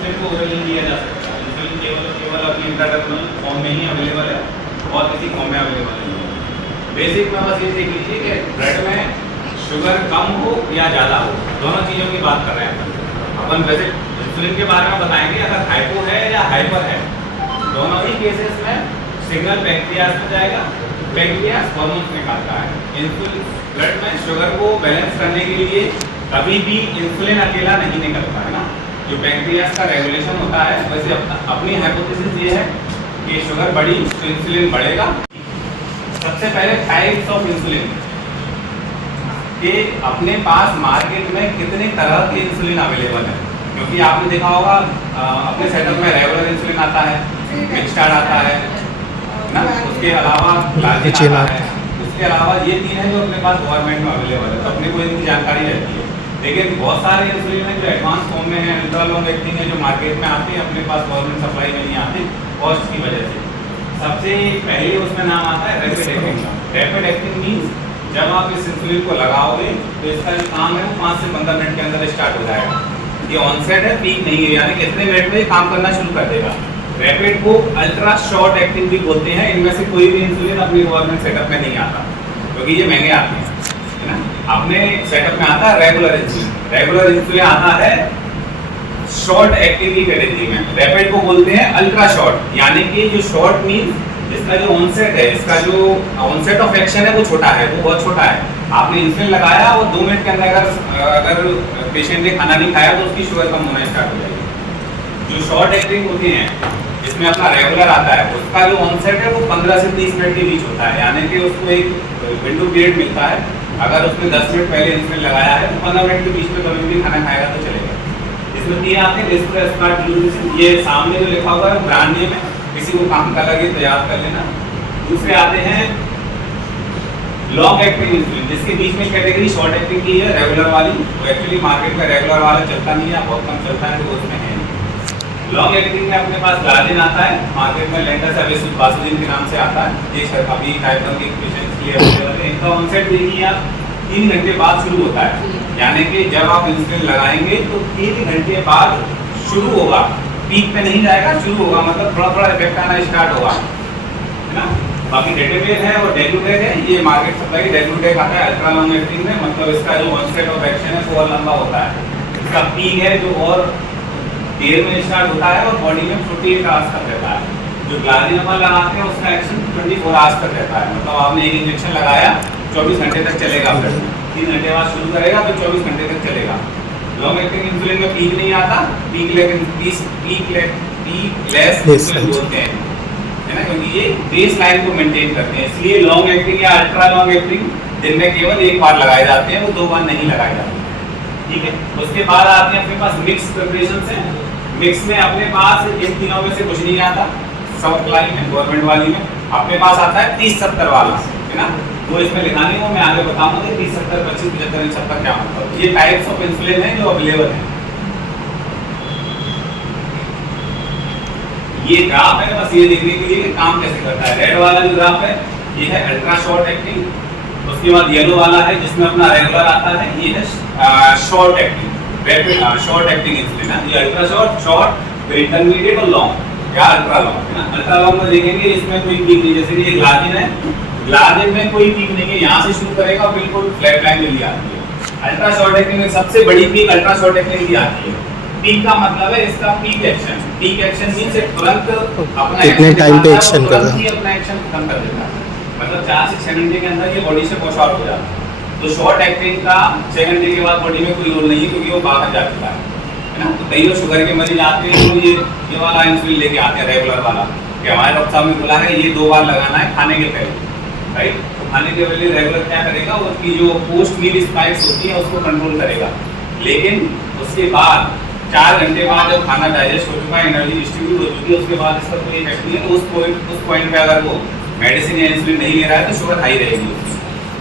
Insulin को orally दिया जा सकता है। इंसुलिन केवल अपनी इंट्राटर्मिनल फॉर्म में ही अवेलेबल है और किसी फॉर्म में अवेलेबल नहीं है। बेसिक में बस ये देख लीजिए कि ब्लड में शुगर कम हो या ज़्यादा हो, दोनों चीज़ों की बात कर रहे हैं अपन। वैसे इंसुलिन के बारे में बताएंगे, अगर हाइपो है या हाइपर है, दोनों ही केसेस में सिग्नल पैंक्रियास में जाएगा, पैंक्रियास हार्मोन निकालता है। इंसुलिन ब्लड में शुगर को बैलेंस करने के लिए कभी भी इंसुलिन अकेला नहीं निकलता है ना, जो पैंक्रियास का रेगुलेशन होता है। वैसे अपनी हाइपोथेसिस ये है कि शुगर बढ़ी तो इंसुलिन बढ़ेगा। सबसे पहले टाइप्स ऑफ इंसुलिन कि अपने पास मार्केट में कितने तरह के इंसुलिन अवेलेबल है, क्योंकि आपने देखा होगा अपने सेटअप में रेगुलर इंसुलिन आता है, मिक्सटार्ड आता है ना, उसके अलावा ग्लाजिन आता है, उसके अलावा ये तीन है जो अपने पास गवर्नमेंट में अवेलेबल है, तो अपने को इनकी जानकारी रहती है। लेकिन बहुत सारे इंसुलिन हैं जो एडवांस फॉर्म में है, अल्ट्रा लॉन्ग एक्टिंग है, जो मार्केट में आते हैं, अपने पास गवर्नमेंट सप्लाई में नहीं आते कॉस्ट की वजह से। सबसे पहले उसमें नाम आता है रैपिड एक्टिंग का। रैपिड एक्टिंग मीन्स जब आप इस इंसुलिन को लगाओगे तो इसका जो काम है वो 5 से 15 मिनट के अंदर स्टार्ट हो जाएगा। ये ऑनसेट है, पीक नहीं है, यानी कितने मिनट में काम करना शुरू कर देगा। रैपिड को अल्ट्रा शॉर्ट एक्टिंग भी बोलते हैं। इनमें से कोई भी इंसुलिन अपनी गवर्नमेंट सेटअप में नहीं आता, क्योंकि ये महंगे आते हैं, है ना। अपने सेटअप में आता है रेगुलर इंसुलिन। रेगुलर इंसुलिन आता है शॉर्ट एक्टिंग की कैटेगरी में। रैपिड को बोलते हैं अल्ट्रा शॉर्ट, यानी कि जो शॉर्ट मीन्स इसका जो ऑनसेट है, इसका जो ऑनसेट ऑफ एक्शन है वो छोटा है, वो बहुत छोटा है। आपने इंसुलिन लगाया और 2 मिनट के अंदर अगर पेशेंट ने खाना नहीं खाया तो उसकी शुगर कम होना स्टार्ट हो जाएगी। जो शॉर्ट एक्टिंग होती हैं जिसमें अपना रेगुलर आता है, उसका जो ऑनसेट है वो 15 से 30 मिनट के बीच होता है, यानी कि उसको एक विंडो पीरियड मिलता है। अगर उसने 10 मिनट पहले इंसुलिन लगाया है तो 15 मिनट के बीच में कभी भी खाना खाएगा तो चलेगा। इसमें दिए आपने रिस्पेरेस्पार्ट, ये सामने जो लिखा हुआ है ब्रांड नेम है, किसी को काम का लगे तो याद कर लेना। दूसरे आते हैं लॉन्ग एक्टिंग इंसुलिन, जिसके बीच में कैटेगरी शॉर्ट एक्टिंग की है, रेगुलर वाली। वो एक्चुअली मार्केट में रेगुलर वाला चलता नहीं है, बहुत कम चलता है, तो उसमें है। लॉन्ग एक्टिंग में अपने पास ग्लाजिन आता है, मार्केट में लेंटस बासुजिन के नाम से आता है। ये सर अभी टाइप 1 के पेशेंट्स के लिए अवेलेबल है। इनका ऑनसेट देखिए आप 3 घंटे बाद शुरू होता है, यानी कि जब आप इंसुलिन लगाएंगे तो 3 घंटे बाद शुरू होगा, पीक पे नहीं जाएगा, शुरू होगा, मतलब थोड़ा थोड़ा इफेक्ट आना स्टार्ट होगा, है ना। बाकी डेटाबेस है और डेग्लूटेक है, ये मार्केट सप्लाई डेग्लूटेक आता है अल्ट्रा लॉन्ग एक्टिंग में, मतलब इसका जो ऑनसेट ऑफ एक्शन है वो और लंबा होता है। इसका पीक है जो और देर में स्टार्ट होता है और बॉडी में 48 आवर्स तक रहता है। जो ग्लाजिन लगाते हैं उसका एक्शन 24 आवर्स तक रहता है, मतलब आपने एक इंजेक्शन लगाया 24 घंटे तक चलेगा, 3 घंटे बाद शुरू करेगा तो 24 घंटे तक चलेगा। लॉन्ग एक्टिंग इंसुलिन में पीक नहीं आता, पीक लेस इंसुलिन बोलते हैं, है ना, क्योंकि ये बेस लाइन को मेंटेन करते हैं। इसलिए लॉन्ग एक्टिंग या अल्ट्रा लॉन्ग एक्टिंग दिन में केवल एक बार लगाए जाते हैं, वो 2 बार नहीं लगाए जाते, ठीक है। उसके बाद आते हैं अपने पास मिक्स प्रिपरेशन है। मिक्स में अपने पास इन तीनों में से कुछ नहीं आता। सब वाली में, गवर्नमेंट वाली में अपने पास आता है 30-70 वाला, है ना। वो इसमें लिखा नहीं, वो मैं आगे बताऊंगा 30, 70, 25, 75, 70 क्या मतलब। ये टाइप्स ऑफ इंसुलिन है जो अवेलेबल है। ये ग्राफ है बस ये देखने के लिए कि काम कैसे करता है। रेड वाला जो ग्राफ है ये है अल्ट्रा शॉर्ट एक्टिंग। उसके बाद येलो वाला है जिसमें अपना रेगुलर आता है, ये है short acting, rapid short acting insulin है। ये अल्ट्रा शॉर्ट, शॉर्ट, फिर इंटरमीडिएट और लॉन्ग या अल्ट्रा लॉन्ग, है ना। अल्ट्रा लॉन्ग में देखेंगे इसमें कोई पीक नहीं, जैसे कि ये ग्लाजिन है, ग्लाजिन में कोई पीक नहीं है, यहाँ से शुरू करेगा बिल्कुल फ्लैट लाइन जल्दी आती है। अल्ट्रा शॉर्ट एक्टिंग में सबसे बड़ी पीक अल्ट्रा शॉर्ट एक्टिंग की आती है। पीक का मतलब है इसका peak action. Peak action means तुरंत अपना कितने टाइम पे एक्शन कर रहा है, अपना एक्शन खत्म कर देता है, मतलब 4 से 6 घंटे के अंदर ये बॉडी से वॉश आउट हो जाता है। तो शॉर्ट एक्टिंग का 6 घंटे के बाद बॉडी में कोई रोल नहीं है, क्योंकि वो बाहर जा चुका है ना। तो कई लोग शुगर के मरीज आते हैं तो ये वाला इंसुलिन लेके आते हैं रेगुलर वाला, कि हमारे डॉक्टर साहब ने बोला है ये 2 बार लगाना है खाने के पहले, राइट। तो खाने के पहले रेगुलर क्या करेगा, उसकी जो पोस्ट मील स्पाइक्स होती है उसको कंट्रोल करेगा। लेकिन उसके बाद 4 घंटे बाद जब खाना डाइजेस्ट हो चुका है, एनर्जी डिस्ट्रीब्यूट हो चुकी है, उसके बाद इसका कोई इफेक्ट नहीं है। तो उस पॉइंट पे अगर वो मेडिसिन या इंसुलिन नहीं ले रहा है तो शुगर हाई रहेगी।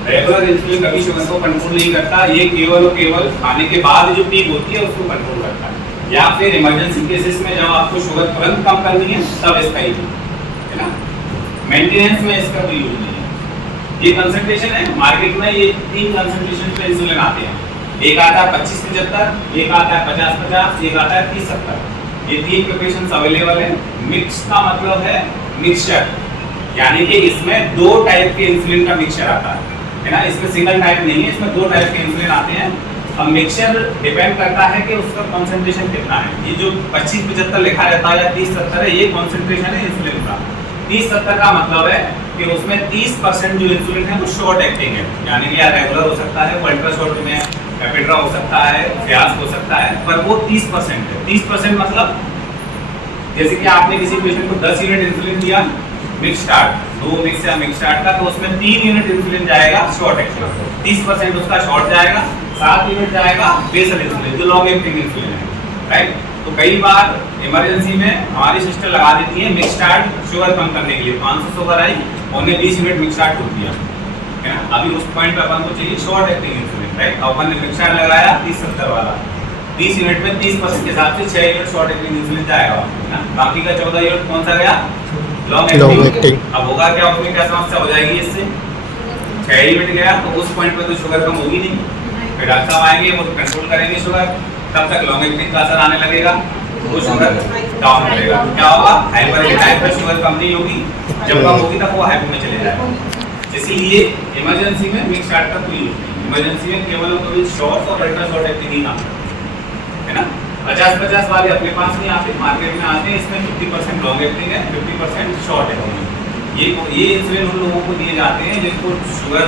रेगुलर इंसुलिन कभी शुगर को कंट्रोल नहीं करता, ये केवल और केवल खाने के बाद जो पीक होती है उसको कंट्रोल करता है, या फिर इमरजेंसी केसेस में जब आपको शुगर तुरंत कम करनी है तब इसका यूज है ना। मेंटेनेंस में इसका कोई यूज नहीं है। ये कंसंट्रेशन है मार्केट में, ये 3 कंसंट्रेशन पे इंसुलिन आते हैं। एक आता है 25-75, एक आता है 50-50, एक आता है 30-70। ये 3 प्रिपरेशंस अवेलेबल है। मिक्स का मतलब है मिक्सचर, यानी कि इसमें 2 टाइप के इंसुलिन का मिक्सचर आता है ना। इसमें सिंगल टाइप नहीं है, इसमें 2 टाइप के इंसुलिन आते हैं। अब मिक्सचर डिपेंड करता है कि उसका कंसंट्रेशन कितना है। ये जो 25-75 लिखा रहता है या 30-70 है, ये कंसंट्रेशन है इंसुलिन का। 30-70 का मतलब है कि उसमें 30% जो इंसुलिन है वो शॉर्ट एक्टिंग है, यानी कि या रेगुलर हो सकता है, वो अल्ट्रा शॉर्ट में एपिड्रा हो सकता है, फ्यास हो सकता है, पर वो 30% है। 30% मतलब जैसे कि आपने किसी पेशेंट को 10 यूनिट इंसुलिन दिया मिक्स स्टार्ट, 2 मिक्स या मिक्स स्टार्ट का, तो उसमें 3 यूनिट इंसुलिन जाएगा शॉर्ट एक्टिंग, 30% उसका शॉर्ट जाएगा, 7 यूनिट जाएगा बेसल इंसुलिन जो लॉन्ग एक्टिंग इंसुलिन है, राइट। तो कई बार इमरजेंसी में हमारी सिस्टर लगा देती है मिक्स स्टार्ट शुगर कम करने के लिए, 500 शुगर आई, उन्होंने 20 यूनिट मिक्स स्टार्ट छोड़ दिया, है ना। अभी उस पॉइंट पे अपन को चाहिए शॉर्ट एक्टिंग इंसुलिन, राइट। अपन ने मिक्स स्टार्ट लगाया 30-70 वाला, 30 यूनिट में 30% के हिसाब से 6 यूनिट शॉर्ट एक्टिंग इंसुलिन जाएगा, है ना। बाकी का 14 यूनिट कौन सा गया, लॉन्ग एक्टिंग। अब होगा क्या, उसमें क्या समस्या हो जाएगी, इससे 6 यूनिट गया तो उस पॉइंट पे तो शुगर कम होगी नहीं, फिर डॉक्टर साहब आएंगे वो कंट्रोल करेंगे शुगर, तब तक लॉन्ग एक्टिंग का असर आने लगेगा, वो शुगर डाउन करेगा। क्या होगा, हाइपर के टाइम पर शुगर कम नहीं होगी, जब कम होगी तब वो हाइपो में चले जाएगा। इसीलिए इमरजेंसी में मिक्स स्टार्ट का कोई यूज नहीं, इमरजेंसी में केवल तो शॉर्ट और अल्ट्रा शॉर्ट एक्टिंग ही काम है ना। 50-50 वाले अपने पास नहीं आते, मार्केट में आते हैं, इसमें 50% लॉन्ग एक्टिंग है, 50% शॉर्ट एक्टिंग है। ये इंसुलिन उन लोगों को दिए जाते हैं जिनको शुगर,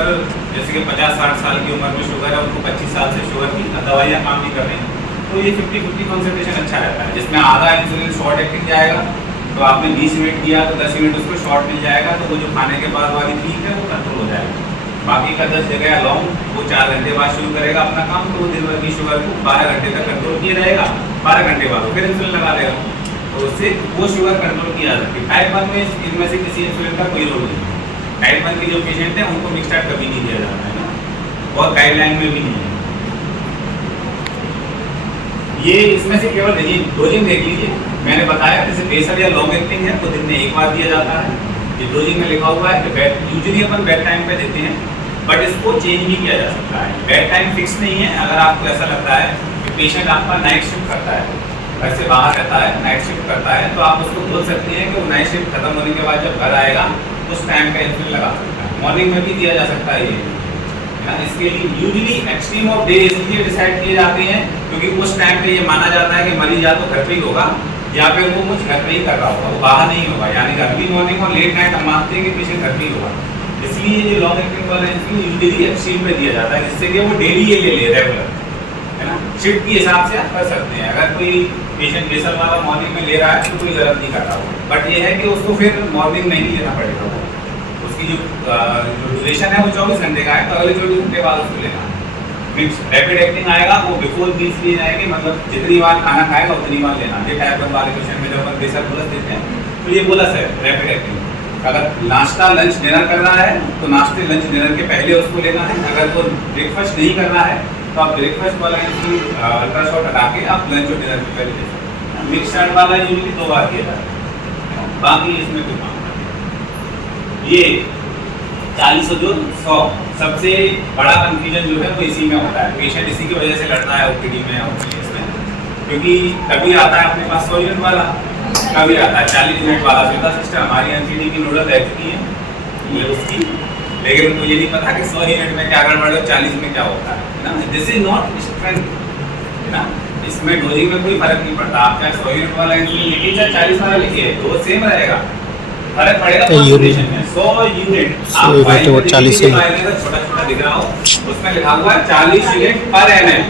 जैसे कि 50-60 साल की उम्र में शुगर है, उनको 25 साल से शुगर की दवाइयाँ काम नहीं कर रही हैं, तो ये 50-50 कॉन्सेंट्रेशन अच्छा रहता है, जिसमें आधा इंसुलिन शॉर्ट एक्टिंग जाएगा, तो आपने 20 यूनिट दिया तो 10 यूनिट उसको शॉर्ट मिल जाएगा, तो वो जो खाने के बाद वाली ठीक है वो कंट्रोल हो जाएगा। बाकी का 10 जगह लॉन्ग, वो 4 घंटे बाद शुरू करेगा अपना काम, तो वो दिन भर की शुगर को 12 घंटे तक कंट्रोल किया रहेगा, 12 घंटे बाद फिर इंसुलिन लगा देगा, तो उससे वो शुगर कंट्रोल किया जा सकती है। टाइप 1 में इनमें से किसी इंसुलिन का कोई रोल नहीं है। टाइप 1 के जो पेशेंट हैं उनको मिक्स स्टार्ट कभी नहीं दिया जाता है ना, और गाइडलाइन में भी नहीं है ये। इसमें से केवल डोजिंग देख लीजिए, मैंने बताया जैसे बेसल या लॉन्ग एक्टिंग है तो दिन में 1 बार दिया जाता है, ये डोजिंग में लिखा हुआ है कि यूजुअली अपन बेड टाइम पे देते हैं, बट इसको चेंज भी किया जा सकता है। बेड टाइम फिक्स नहीं है, अगर आपको ऐसा लगता है कि पेशेंट आपका नाइट शिफ्ट करता है, घर से बाहर रहता है, नाइट शिफ्ट करता है, तो आप उसको बोल सकते हैं कि वो नाइट शिफ्ट खत्म होने के बाद जब घर आएगा उस टाइम का इंसुलिन लगा सकता है। मॉर्निंग में भी दिया जा सकता है ये, है ना। इसके लिए यूजुअली एक्सट्रीम ऑफ डे इसलिए डिसाइड किए जाते हैं क्योंकि उस टाइम पे ये माना जाता है कि मरीज या तो घर पे ही होगा या फिर वो कुछ घर पे ही कर रहा होगा, वो बाहर नहीं होगा, यानी कि अर्ली मॉर्निंग और लेट नाइट हम मानते हैं कि पेशेंट घर पे ही होगा। इसलिए ये लॉन्ग एक्टिंग वाला इंसुलिन यूजुअली एक्सट्रीम पे दिया जाता है, जिससे कि वो डेली ये ले रेगुलर, है ना। शिफ्ट के हिसाब से आप कर सकते हैं। अगर कोई पेशेंट बेसल वाला मॉर्निंग में ले रहा है तो कोई गलत नहीं कर रहा होगा, बट ये है कि उसको फिर मॉर्निंग में ही लेना पड़ेगा। उसकी जो ड्यूरेशन है वो 24 घंटे का है, तो अगले 24 घंटे बाद उसको लेना है। मिक्स रैपिड एक्टिंग आएगा वो बिफोर मील्स लिए जाएंगे, मतलब जितनी बार खाना खाएगा उतनी बार लेना। ये टाइप 1 वाले पेशेंट में जब अपन बेसल बोलस देते हैं तो ये बोलस है रैपिड एक्टिंग। अगर नाश्ता लंच डिनर कर रहा है तो नाश्ते लंच डिनर के पहले उसको लेना है। अगर वो ब्रेकफास्ट नहीं कर रहा है तो आप ब्रेकफास्ट वाला अल्ट्रा शॉट हटा के आप लंच और डिनर के पहले ले सकते हैं। मिक्स स्टार्ट वाला यूजली 2 बार किया जाता है, बाकी इसमें कोई काम नहीं। ये 40 जो 100 सबसे बड़ा कंफ्यूजन जो है वो इसी में होता है, पेशेंट इसी की वजह से लड़ता है ओपीडी में OPS में, क्योंकि कभी आता है अपने पास 100 यूनिट वाला, कभी आता है 40 यूनिट वाला। सुविधा सिस्टम हमारी एनसीडी की नोडल रह चुकी है ये उसकी, लेकिन उनको ये नहीं पता कि 100 यूनिट में क्या गड़बड़ है, 40 में क्या होता है ना। दिस इज नॉट स्ट्रेंथ, है ना। इसमें डोजिंग में कोई फर्क नहीं पड़ता, आप चाहे 100 यूनिट वाला इंसुलिन लिखिए चाहे 40 वाला लिखिए, तो सेम रहेगा। फर्क पड़ेगा कॉन्सेंट्रेशन में। 100 यूनिट आप फाइल में 40 छोटा-छोटा दिख रहा हो, उसमें लिखा हुआ है 40 यूनिट पर ml,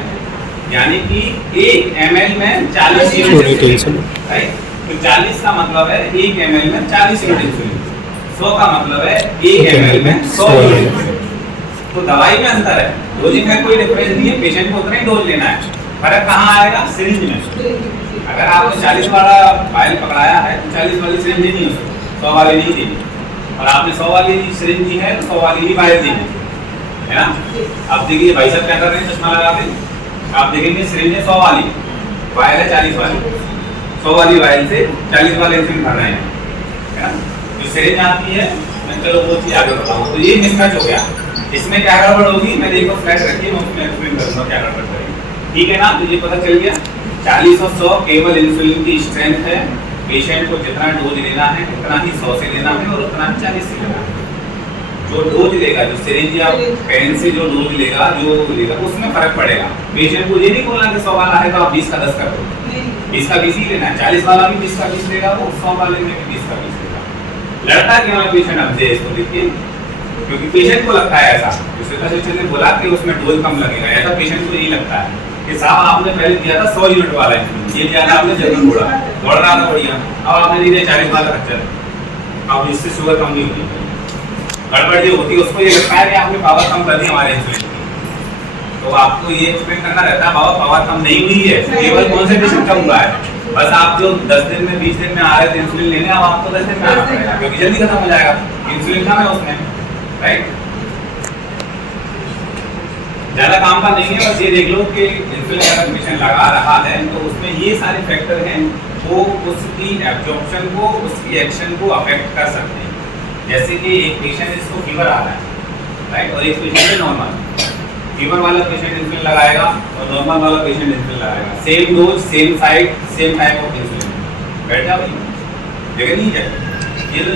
यानी कि 1 ml में 40 यूनिट इंसुलिन, राइट। तो 40 का मतलब है 1 ml में 40 यूनिट इंसुलिन, 100 का मतलब है 1 ml में 100 यूनिट। तो दवाई में अंतर है, डोजिंग में कोई डिफरेंस नहीं है, पेशेंट को उतना ही डोज लेना है। फर्क कहाँ आएगा, सिरिंज में। अगर आपने 40 वाला फाइल पकड़ाया है तो 40 वाली सिरिंज नहीं हो सकती, 100 वाली नहीं देनी, और आपने 100 वाली सिरिंज दी है तो 100 वाली ही वायल देनी, है ना। अब देखिए भाई साहब क्या कर रहे हैं, चश्मा लगा के, आप देखेंगे सिरिंज है 100 वाली, वायल है 40 वाली, 100 वाली वायल से 40 वाले इंसुलिन भर रहे हैं, है ना। जो सिरिंज आती है, मैं चलो वो चीज आगे बताऊँ, तो ये मिसमैच हो गया। इसमें क्या गड़बड़ होगी, मैंने एक स्लाइड रखी है, मैं उसमें एक्सप्लेन करूँगा क्या गड़बड़ करेगी, ठीक है ना। तो ये पता चल गया 40 और 100 केवल इंसुलिन की स्ट्रेंथ है। पेशेंट को जितना डोज लेना है उतना ही 100 से लेना है और उतना ही 40 से लेना है। जो डोज लेगा, जो सिरिंज या पेन से जो डोज लेगा, जो लेगा उसमें फर्क पड़ेगा। पेशेंट को ये नहीं बोलना कि 100 वाला है तो आप 20 का 10 कर दो, 20 का 20 ही लेना है। 40 वाला भी 20 का 20 लेगा, वो 100 वाले में भी 20 का 20 लेगा। लड़ता क्यों है पेशेंट हमसे, इसको देखिए, क्योंकि पेशेंट को लगता है ऐसा, जिसने ने बोला कि उसमें डोज कम लगेगा, ऐसा पेशेंट को यही लगता है कि साहब आपने पहले दिया था 100 यूनिट वाला इंसुलिन, ये दिया था आपने जरूर बोला, दौड़ रहा था बढ़िया, अब आपने दिया 40 वाला खच्चर, अब इससे शुगर कम नहीं होगी। गड़बड़ जो होती है उसको ये लगता है कि आपने पावर कम कर दी हमारे इंसुलिन की, तो आपको ये एक्सप्लेन करना रहता है बाबा पावर कम नहीं हुई है, केवल कॉन्सेंट्रेशन कम हुआ है। बस आप जो 10 दिन में 20 दिन में आ रहे थे इंसुलिन लेने, अब आपको 10 दिन में आना पड़ेगा क्योंकि जल्दी खत्म हो जाएगा, इंसुलिन कम है उसमें, राइट। ज्यादा काम का नहीं है, बस ये देख लो कि इंसुलिन अगर पेशेंट लगा रहा है तो उसमें ये सारे फैक्टर हैं वो उसकी एब्जॉर्प्शन को, उसकी एक्शन को अफेक्ट कर सकते हैं। जैसे कि एक पेशेंट जिसको फीवर आ रहा है, राइट, और एक पेशेंट है नॉर्मल। फीवर वाला पेशेंट इंसुलिन लगाएगा और नॉर्मल वाला पेशेंट इंसुलिन लगाएगा, same dose, same site, same type of insulin. बैठ जाओ जगह नहीं है, ये तो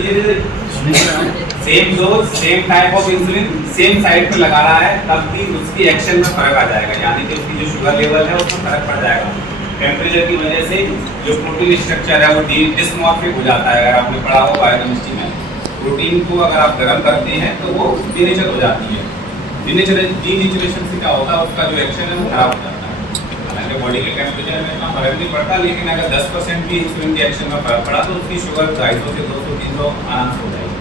same dose, same type of insulin, same site पे लगा रहा है, तब भी उसकी एक्शन में फर्क आ जाएगा, यानी कि उसकी जो शुगर लेवल है उसमें फर्क पड़ जाएगा। टेम्परेचर की वजह से जो प्रोटीन स्ट्रक्चर है वो डिसमॉर्फिक हो जाता है। अगर आपने पढ़ा हो बायोकेमिस्ट्री में, प्रोटीन को अगर आप गर्म करते हैं तो वो डिनेचर हो जाती है। डीनेचुरेशन से क्या होता है, उसका जो एक्शन है वो खराब हो जाता है। हालांकि बॉडी के टेम्परेचर में इतना फर्क नहीं पड़ता, लेकिन अगर 10% भी इंसुलिन के एक्शन में फर्क पड़ा तो उसकी शुगर 250 से 200 300 आराम से हो जाएगी।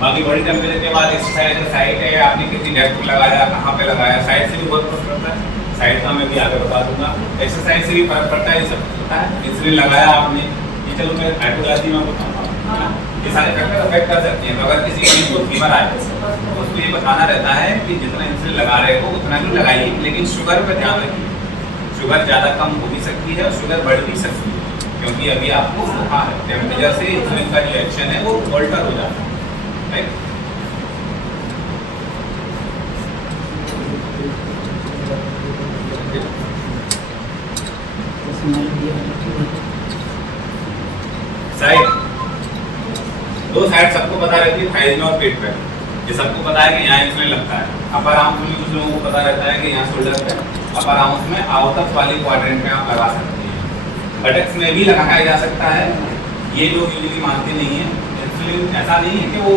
बाकी बॉडी टेम्परेचर के बाद एक्सरसाइज साइट है, आपने कितनी डेप्थ पे लगाया, कहाँ पे लगाया, साइड से भी बहुत फर्क पड़ता है। साइड का मैं भी आगे बता दूंगा, एक्सरसाइज से भी फर्क पड़ता है, ये सब पता है। इंसुलिन लगाया आपने, ये चलो मैं हाइपोग्लाइसीमिया में बताऊंगा, ये सारे फैक्टर अफेक्ट कर सकते हैं। तो अगर किसी मरीज को फीवर आए तो उसको ये बताना रहता है कि जितना इंसुलिन लगा रहे हो उतना ही लगाइए, लेकिन शुगर पर ध्यान रखिए। शुगर ज़्यादा कम हो भी सकती है और शुगर बढ़ भी सकती है, क्योंकि अभी आपको सूखा है, टेम्परेचर से इंसुलिन का जो एक्शन है वो ऑल्टर हो जाता है, राइट। साइड, दो साइड सबको पता रहती है, थाइज में और पेट पे। ये सबको पता है कि यहाँ इंसुलिन लगता है। अपर आर्म्स में कुछ लोगों को पता रहता है कि यहाँ शोल्डर पे, अपर आर्म्स में आउटर वाली क्वाड्रेंट में आप लगा सकते हैं। बटक्स में भी लगाया जा सकता है, ये लोग यूजुअली मानते नहीं है। इंसुलिन ऐसा नहीं है कि वो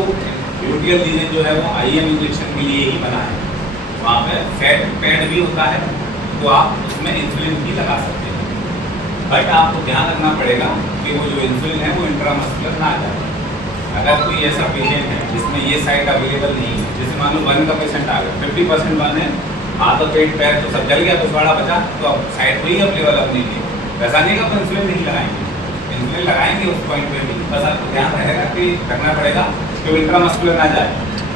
यूटियल रीजन जो है वो IM इंजेक्शन के लिए ही बना है, वहाँ पे फैट पैड भी होता है, तो आप उसमें इंसुलिन भी लगा सकते हैं। बट आपको ध्यान रखना पड़ेगा कि वो जो इंसुलिन है वो इंट्रामस्कुलर ना आ जाए। अगर कोई ऐसा पेशेंट है जिसमें ये साइट अवेलेबल नहीं है, जैसे मान लो 1 का पेशेंट आ गया, 50% 1 है, हाथ और पेट पैर तो सब जल गया, पिछवाड़ा बचा, तो अब साइड वही अवेलेबल अपने लिए, वैसा नहीं कि इंसुलिन नहीं लगाएंगे, इंसुलिन लगाएंगे उस पॉइंट पे भी। बस आपको ध्यान रहेगा कि रखना पड़ेगा कि इंट्रामस्कुलर ना जाए,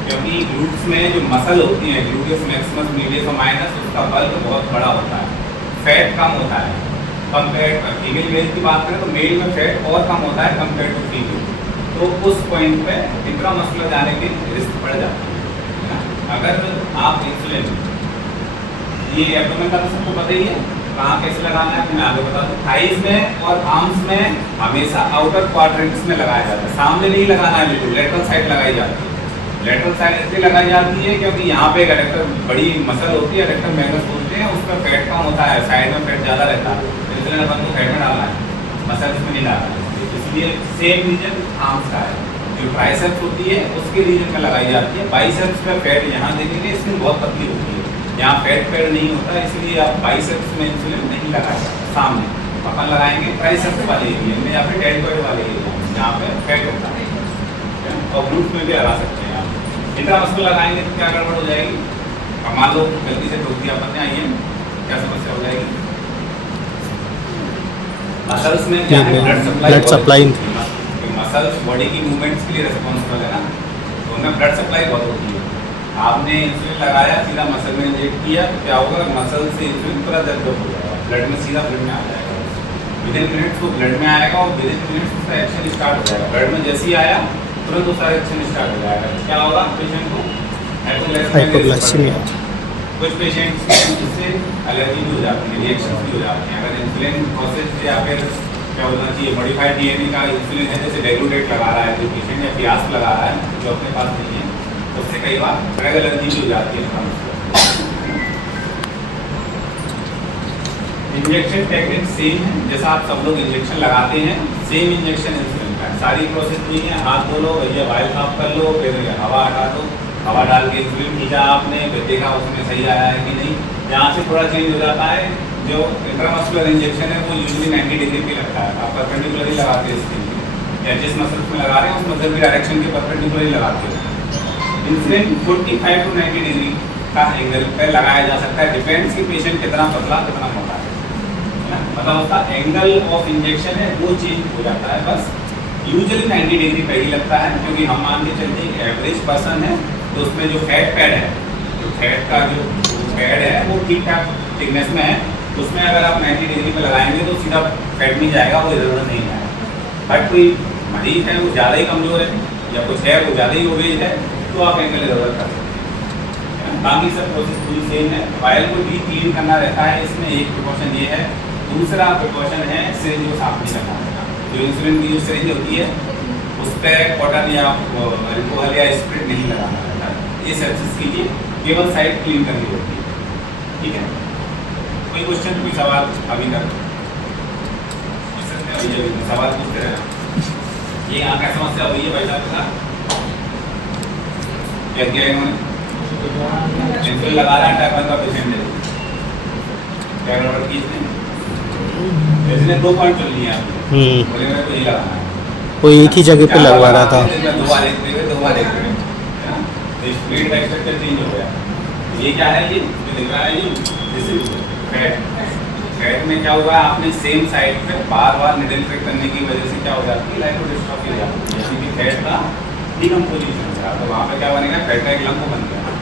क्योंकि ग्लूट्स में जो मसल होती है, ग्लूटियस मैक्सिमस, मीडियस और माइनस, उसका बल्क बहुत बड़ा होता है, फैट कम होता है कंपेयर। फीमेल मेल की बात करें तो मेल में फैट और कम होता है कंपेयर टू फीमेल, तो उस पॉइंट पे इंट्रामस्कुलर जाने की रिस्क बढ़ जाती है। अगर आप इंसुलिन, ये एब्डोमेन का तो सबको पता ही है, कहाँ कैसे लगाना है मैं आगे बता दूँ। थाइस में और आर्म्स में हमेशा आउटर क्वाड्रेंट्स में लगाया जाता है, सामने नहीं लगाना है, बिल्कुल लेटरल साइड लगाई जाती है। लेटरल साइड इसलिए लगाई जाती है क्योंकि यहाँ पे एडेक्टर बड़ी मसल होती है, एडेक्टर मैगस बोलते हैं, उसमें फैट कम होता है, साइड में फैट ज़्यादा रहता है, इसलिए अपन को फैट में डालना है, मसल इसमें नहीं डालना है। इसलिए सेम रीजन आर्म्स का है, जो ट्राइसेप्स होती है उसके रीजन में लगाई जाती है। बाइसेप्स में फैट यहाँ देखेंगे स्किन बहुत पतली होती है, यहाँ फैट पैड नहीं होता, इसलिए आप बाइसेप्स में इंसुलिन नहीं लगाएगा, सामने अपन लगाएंगे ट्राइसेप्स वाले एरिया में या फिर डेल्टोइड वाले एरिया में जहाँ पे फैट होता है, और ग्लूट्स में भी लगा सकते हैं आप। इंट्रामस्कुलर लगाएंगे तो क्या गड़बड़ हो जाएगी, अब मान लो गलती से ठोक दिया अपन ने, आइए क्या समस्या हो जाएगी। मसल्स में क्या है, ब्लड सप्लाई, मसल्स बॉडी की मूवमेंट्स के लिए रिस्पॉन्सिबल है ना, तो उनमें ब्लड सप्लाई बहुत होती है। आपने इंसुलिन लगाया, सीधा मसल में इंजेक्ट किया, तो क्या होगा, मसल से इंसुलिन पूरा डेवलप हो जाएगा, ब्लड में सीधा ब्लड में आ जाएगा, विदिन मिनट्स वो ब्लड में आएगा और विदिन मिनट्स उसका एक्शन स्टार्ट हो जाएगा। ब्लड में जैसे ही आया तुरंत उसका एक्शन स्टार्ट हो जाएगा। क्या होगा, पेशेंट को हाइपोग्लाइसीमिया, कुछ पेशेंट्स इससे एलर्जी भी हो जाती है, रिएक्शन भी हो जाती हैं। अगर इंसुलिन प्रोसेस या फिर क्या बोलना चाहिए मॉडिफाइड डीएनए का इंसुलिन है, जैसे डेग्लूटेट लगा रहा है जो पेशेंट या फियास्प लगा रहा है जो अपने पास नहीं है, उससे कई बार ड्रग एलर्जी भी हो जाती है। इंजेक्शन टेक्निक सेम है, जैसा आप सब लोग इंजेक्शन लगाते हैं, सेम इंजेक्शन इंसुलिन का है। सारी प्रोसेस नहीं है, हाथ धो लो, भैया वाइल साफ कर लो, फिर हवा हटा दो, हवा डाल के इंसुलिन खींचा आपने, फिर देखा उसमें सही आया है कि नहीं। यहाँ से थोड़ा चेंज हो जाता है। जो इंट्रामस्कुलर इंजेक्शन है वो यूजुअली 90 डिग्री पे लगता है, आप परपेंडिकुलर ही लगाते हैं स्किन पे, या जिस मसल में लगा रहे हैं उस मसल की डायरेक्शन के परपेंडिकुलर ही लगाते हो। इंसुलिन 45 to 90 डिग्री का एंगल पर लगाया जा सकता है, डिपेंड्स कि पेशेंट कितना पतला कितना मोटा है ना, मतलब उसका एंगल ऑफ इंजेक्शन है वो चेंज हो जाता है। बस यूजुअली 90 डिग्री पे ही लगता है, क्योंकि हम मान के चलते हैं एवरेज पर्सन है तो उसमें जो फैट पैड है, जो फैट का जो पैड है वो ठीक ठाक थिकनेस में है, उसमें अगर आप 90 डिग्री पे लगाएंगे तो सीधा फैट नहीं जाएगा, वो इधर उधर नहीं जाएगा। बट कोई मरीज है वो ज़्यादा ही कमज़ोर है या कुछ है वो ज़्यादा ही ओबेज है तो आप एंगल इधर उधर कर सकते हैं। बाकी सब प्रोसेस पूरी सेम है। वायल को भी क्लीन करना रहता है, इसमें एक प्रिकॉशन ये है। दूसरा प्रिकॉशन है सिरिंज को साफ नहीं करना रहता। जो इंसुलिन की जो सिरिंज होती है उस पर कॉटन या अल्कोहल या स्प्रिट नहीं लगाना रहता है। ये सर्विस कीजिए, केवल साइड क्लीन करनी होती है, ठीक है। कोई क्वेश्चन कोई सवाल अभी तक सवाल पूछते रहे। ये यहाँ क्या समस्या हुई है भाई साहब का, क्या किया इन्होंने इंसुलिन लगा रहा है, टाइप 1 का पेशेंट है, क्या गड़बड़ की इसने? इसने 2 पॉइंट चुन लिए आपने, बोले मेरे को ये लगाना है, वो एक ही जगह पे लगवा रहा था। 2 बार एक है ना, तो स्प्लिट का स्ट्रक्चर चेंज हो गया। ये क्या है, ये जो दिख रहा है ये दिस इज फैट में क्या हुआ, आपने सेम साइड पे बार बार निडल फिट करने की वजह से क्या हो जाती है, लाइपोडिस्ट्रॉफी हो जाती है, यानी कि फैट का डिकम्पोजिशन हो रहा है। तो वहाँ पे क्या बनेगा, फैट का एक लंप बन गया।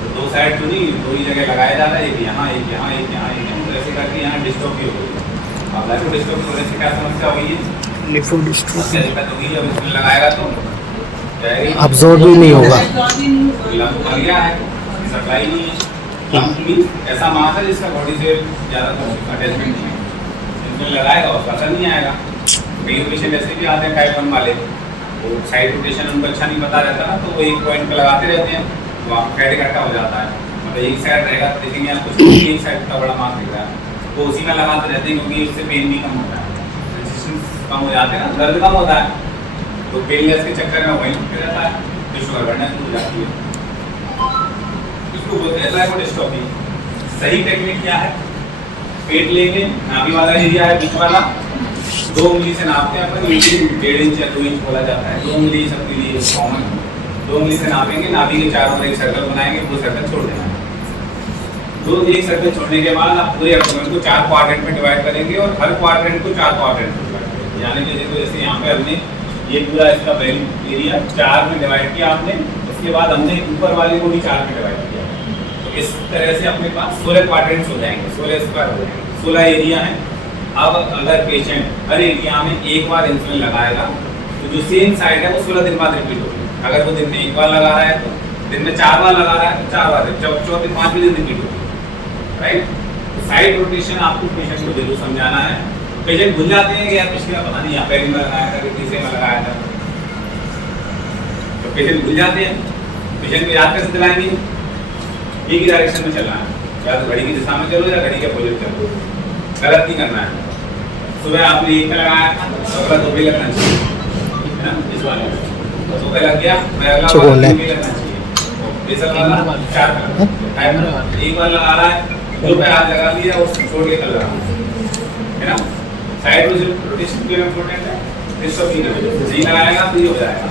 तो 2 साइड चुनी, 2 ही जगह लगाया जा रहा है, एक यहाँ एक यहाँ एक यहाँ एक यहाँ, तो ऐसे करके यहाँ डिस्ट्रॉफी हो गई। अब लाइपोडिस्ट्रॉफी होने से क्या समस्या हुई है, लिपोडिस्ट्रोफी दिक्कत होगी। जब इसमें लगाएगा तो अब्सॉर्ब भी नहीं होगा, लंप बन गया है, सप्लाई नहीं है। लंप मीन्स ऐसा मास है जिसका बॉडी से ज़्यादा अटैचमेंट नहीं है, इसमें लगाएगा उसका असर नहीं आएगा। कई पेशेंट ऐसे भी आते हैं टाइप 1 वाले, वो साइड रोटेशन उनको अच्छा नहीं पता रहता ना, तो वो एक पॉइंट पे लगाते रहते हैं, तो आप फैट इकट्ठा हो जाता है। मतलब एक साइड रहेगा तो देखेंगे आप कुछ एक साइड का बड़ा मास दिख रहा है, तो उसी में लगाते रहते हैं, क्योंकि उससे पेन भी कम होता है, रेजिस्टेंस कम हो जाते हैं ना, दर्द कम होता है, तो पेनलेस के चक्कर में वहीं रुकते रहता है, तो शुगर बढ़ना शुरू हो जाती है। इसको बोलते हैं लाइपोडिस्ट्रॉफी। सही टेक्निक क्या है, पेट लेके नाभि वाला एरिया है बीच वाला, 2 उंगली से नापते हैं अपन, 1.5 इंच या 2 इंच बोला जाता है, 2 उंगली सबके लिए कॉमन। 2 उंगली से नापेंगे, नाभि के चारों ओर एक सर्कल बनाएंगे, वो सर्कल छोड़ देना है। एक सर्कल छोड़ने के बाद आप पूरे एब्डोमेन को 4 क्वाड्रेंट में डिवाइड करेंगे और हर क्वाड्रेंट को 4 क्वाड्रेंट में डिवाइड करेंगे। यानी कि देखो जैसे यहाँ पे हमने ये पूरा इसका बेल एरिया 4 में डिवाइड किया आपने, उसके बाद हमने ऊपर वाले को भी 4 में डिवाइड किया। तो इस तरह से अपने पास 16 क्वाड्रेंट्स हो जाएंगे, 16 स्क्वायर हो जाएंगे, 16 एरिया है। अब अगर पेशेंट हर एरिया में एक बार इंसुलिन लगाएगा तो जो सेम साइड है वो 16 दिन बाद रिपीट होगी। अगर वो दिन में 1 बार लगा रहा है तो दिन में 4 बार लगा रहा है तो 4 बार, चौथे 5वें दिन रिपीट होगी, राइट। तो साइड रोटेशन आपको पेशेंट को जरूर समझाना है। पेशेंट भूल जाते हैं कि यार पिछली बार पता नहीं यहाँ पहली में लगाया था, तीसरे में लगाया था, तो पेशेंट भूल जाते हैं। पेशेंट को याद कैसे दिलाएंगे, एक ही डायरेक्शन में चलना है, या तो घड़ी की दिशा में चलो या घड़ी के अपोजिट चलो, गलत नहीं करना है। सुबह आपने 1 पे लगाया तो अगला 2 पे लगना चाहिए, है ना, इस वाले 2 पे लग गया, मैं अगला 2 पे लगना चाहिए। प्रेशर वाला 4 पे टाइमर 1 बार लगा रहा है, 2 पे हाथ लगा लिया और छोड़ के कल लगा, है ना। साइड रोटेशन क्यों इम्पोर्टेंट है, डिस्टर्ब नहीं लगाएगा तो ये हो जाएगा,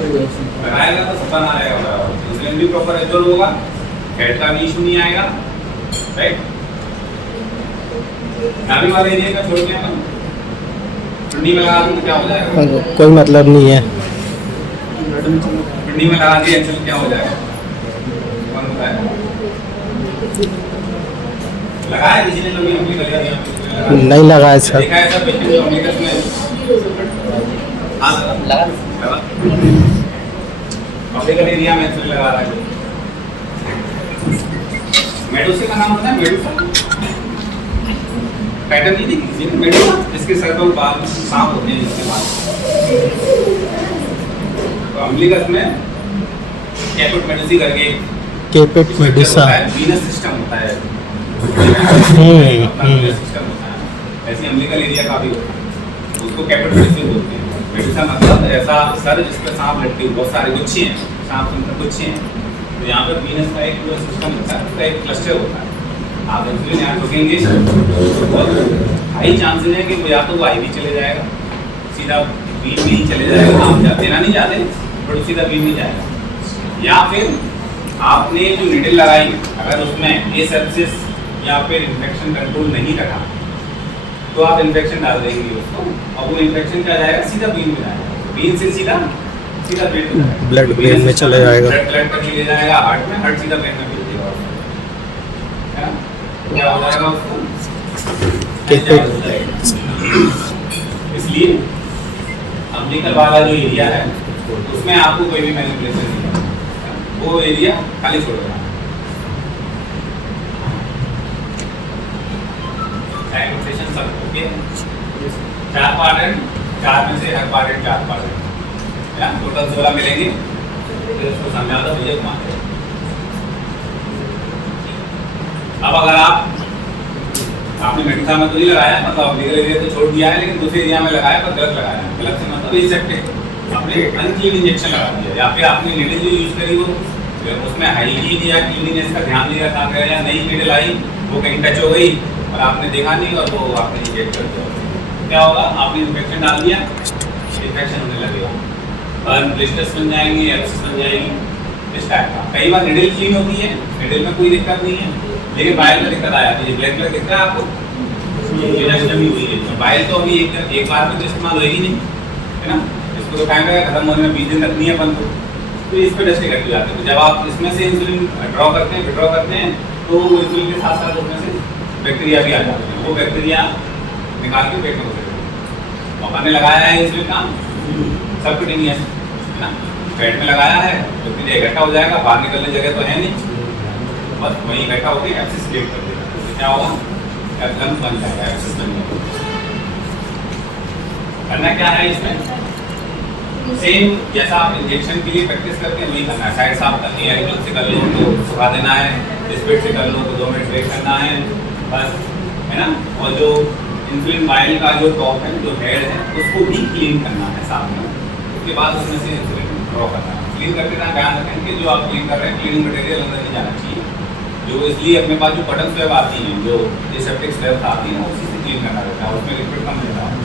लगाएगा तो सब बना रहेगा, इंसुलिन भी प्रॉपर एब्जॉर्ब होगा, फैट का भी इशू नहीं आएगा, राइट। नाभि वाले एरिया का छोड़ के अपन पिंडी में लगा दूं तो क्या हो जाएगा, कोई मतलब नहीं है। पिंडी में लगा दिया एक्चुअली क्या हो जाएगा, कौन बताएगा? लगाया किसी ने कभी अपनी लगा दिया, नहीं लगाया सर, देखा है सर पेशेंट जो अमेरिका में हाँ लगा अमेरिकन एरिया में एक्चुअली लगा रहा है। मेडुसा का नाम होता है मेडुसा, पैटर्न नहीं देखी किसी ने मेडुसा, इसके सर पर बाल सांप होते हैं इसके बाद। तो अम्बिलिकस में कैपुट मेडुसी करके केपेट मेडुसा। वीनस सिस्टम होता है, सिस्टम होता है, ऐसे अम्बिलिकल एरिया का भी होता है, उसको कैपुट मेडुसी बोलते हैं। मेडुसा मतलब ऐसा सर जिस पर सांप लटके हुए, बहुत सारे गुच्छे हैं, सांप के गुच्छे हैं। तो यहाँ पर वीनस का एक पूरा सिस्टम होता है, उसका एक क्लस्टर होता है। आप इंसुलिन यहाँ ठोकेंगे तो बहुत हाई चांसेस है कि वो या तो वो आईवी चले जाएगा, सीधा बीन में ही चले जाएगा, आप देना नहीं चाहते बट सीधा बीन में जाएगा। या फिर आपने जो नीडल लगाई अगर उसमें ए सेप्सिस या फिर इन्फेक्शन कंट्रोल नहीं रखा तो आप इन्फेक्शन डाल देंगे उसको, और वो इन्फेक्शन क्या जाएगा, सीधा बीन में जाएगा, बीन से सीधा ब्रेन में जाएगा, ब्लड ब्रेन में चले जाएगा, ब्लड तक ले जाएगा, हार्ट में, हार्ट सीधा ब्रेन में भेज देगा, है ना? क्या हो जाएगा उसको, इसलिए अम्बिलिकल वाला जो एरिया है उसमें आपको कोई भी मैनिपुलेशन नहीं है, वो एरिया खाली छोड़ देना। डायग्रामेशन सब ओके, 4 क्वाड्रेंट, 4 में से हर क्वाड्रेंट 4 क्वाड्रेंट, है ना? टोटल 16 मिलेंगे, फिर उसको समझा दो मुझे मान। अब अगर आपने मेडुसा में तो नहीं लगाया, मतलब अम्बिलिकल एरिया तो छोड़ दिया है, लेकिन दूसरे एरिया में लगाया पर गलत लगाया है, गलत से मतलब एसेप्टिक, आपने अनक्लीन इंजेक्शन लगा दिया, या फिर आपने नीडल जो यूज करी वो उसमें हाइजीन या क्लीननेस का ध्यान नहीं रखा गया, या नई नीडल आई वो कहीं टच हो गई और आपने देखा नहीं और वो आपने इंजेक्ट कर दिया, क्या होगा, आपने इन्फेक्शन डाल दिया, इन्फेक्शन होने लगेगा और ब्लिस्टर्स बन जाएंगे, एब्सेस बन जाएंगे, इस टाइप का। कई बार नीडल क्लीन होती है, नीडल में कोई दिक्कत नहीं है, लेकिन बाइल में दिक्कत आ जाती है। ब्लैक दिख रहा है आपको, नमी हुई है, बाइल तो अभी एक बार में तो इस्तेमाल होगी नहीं, है ना? इसको तो टाइम लगेगा, खत्म होने में 20 दिन रखनी है अपन को, तो इस पर डस्ट इकट्ठी जाती है। जब आप इसमें से इंसुलिन ड्रॉ करते हैं, विड्रॉ करते हैं, तो इंसुलिन के साथ साथ उसमें से बैक्टीरिया भी आ जाते हैं, वो बैक्टीरिया निकाल के पेट में घुसेगा। अपन ने लगाया है इंसुलिन का सबक्यूटेनियस, है ना, पेट में लगाया है, बैक्टीरिया इकट्ठा हो जाएगा, बाहर निकलने जगह तो है नहीं, बस वहीं इकट्ठा होकर एब्सेस क्रिएट कर देगा, तो क्या होगा, लम्प बन जाएगा, एब्सेस बन जाएगा। करना क्या है इसमें, सेम जैसा आप इंजेक्शन के लिए प्रैक्टिस करते हैं वही करना है। साइड साफ करनी है, एरिकल से कर लो तो सुखा देना है, स्पीड से कर लो तो 2 मिनट वेट करना है, बस, है ना? और जो इंसुलिन वायल का जो टॉप है, जो हेड है, उसको भी क्लीन करना है साथ में, उसके बाद उसमें से इंसुलिन ड्रॉ करना है। क्लीन करते टाइम ध्यान रखें कि जो आप क्लीन कर रहे हैं क्लीनिंग मटेरियल अंदर नहीं जाना चाहिए, जो इसलिए अपने पास जो बटन स्वेब आती हैं, जो एसेप्टिक स्वेब आती है, उसी से क्लीन करना रहता है, उसमें लिक्विड कम रहता है।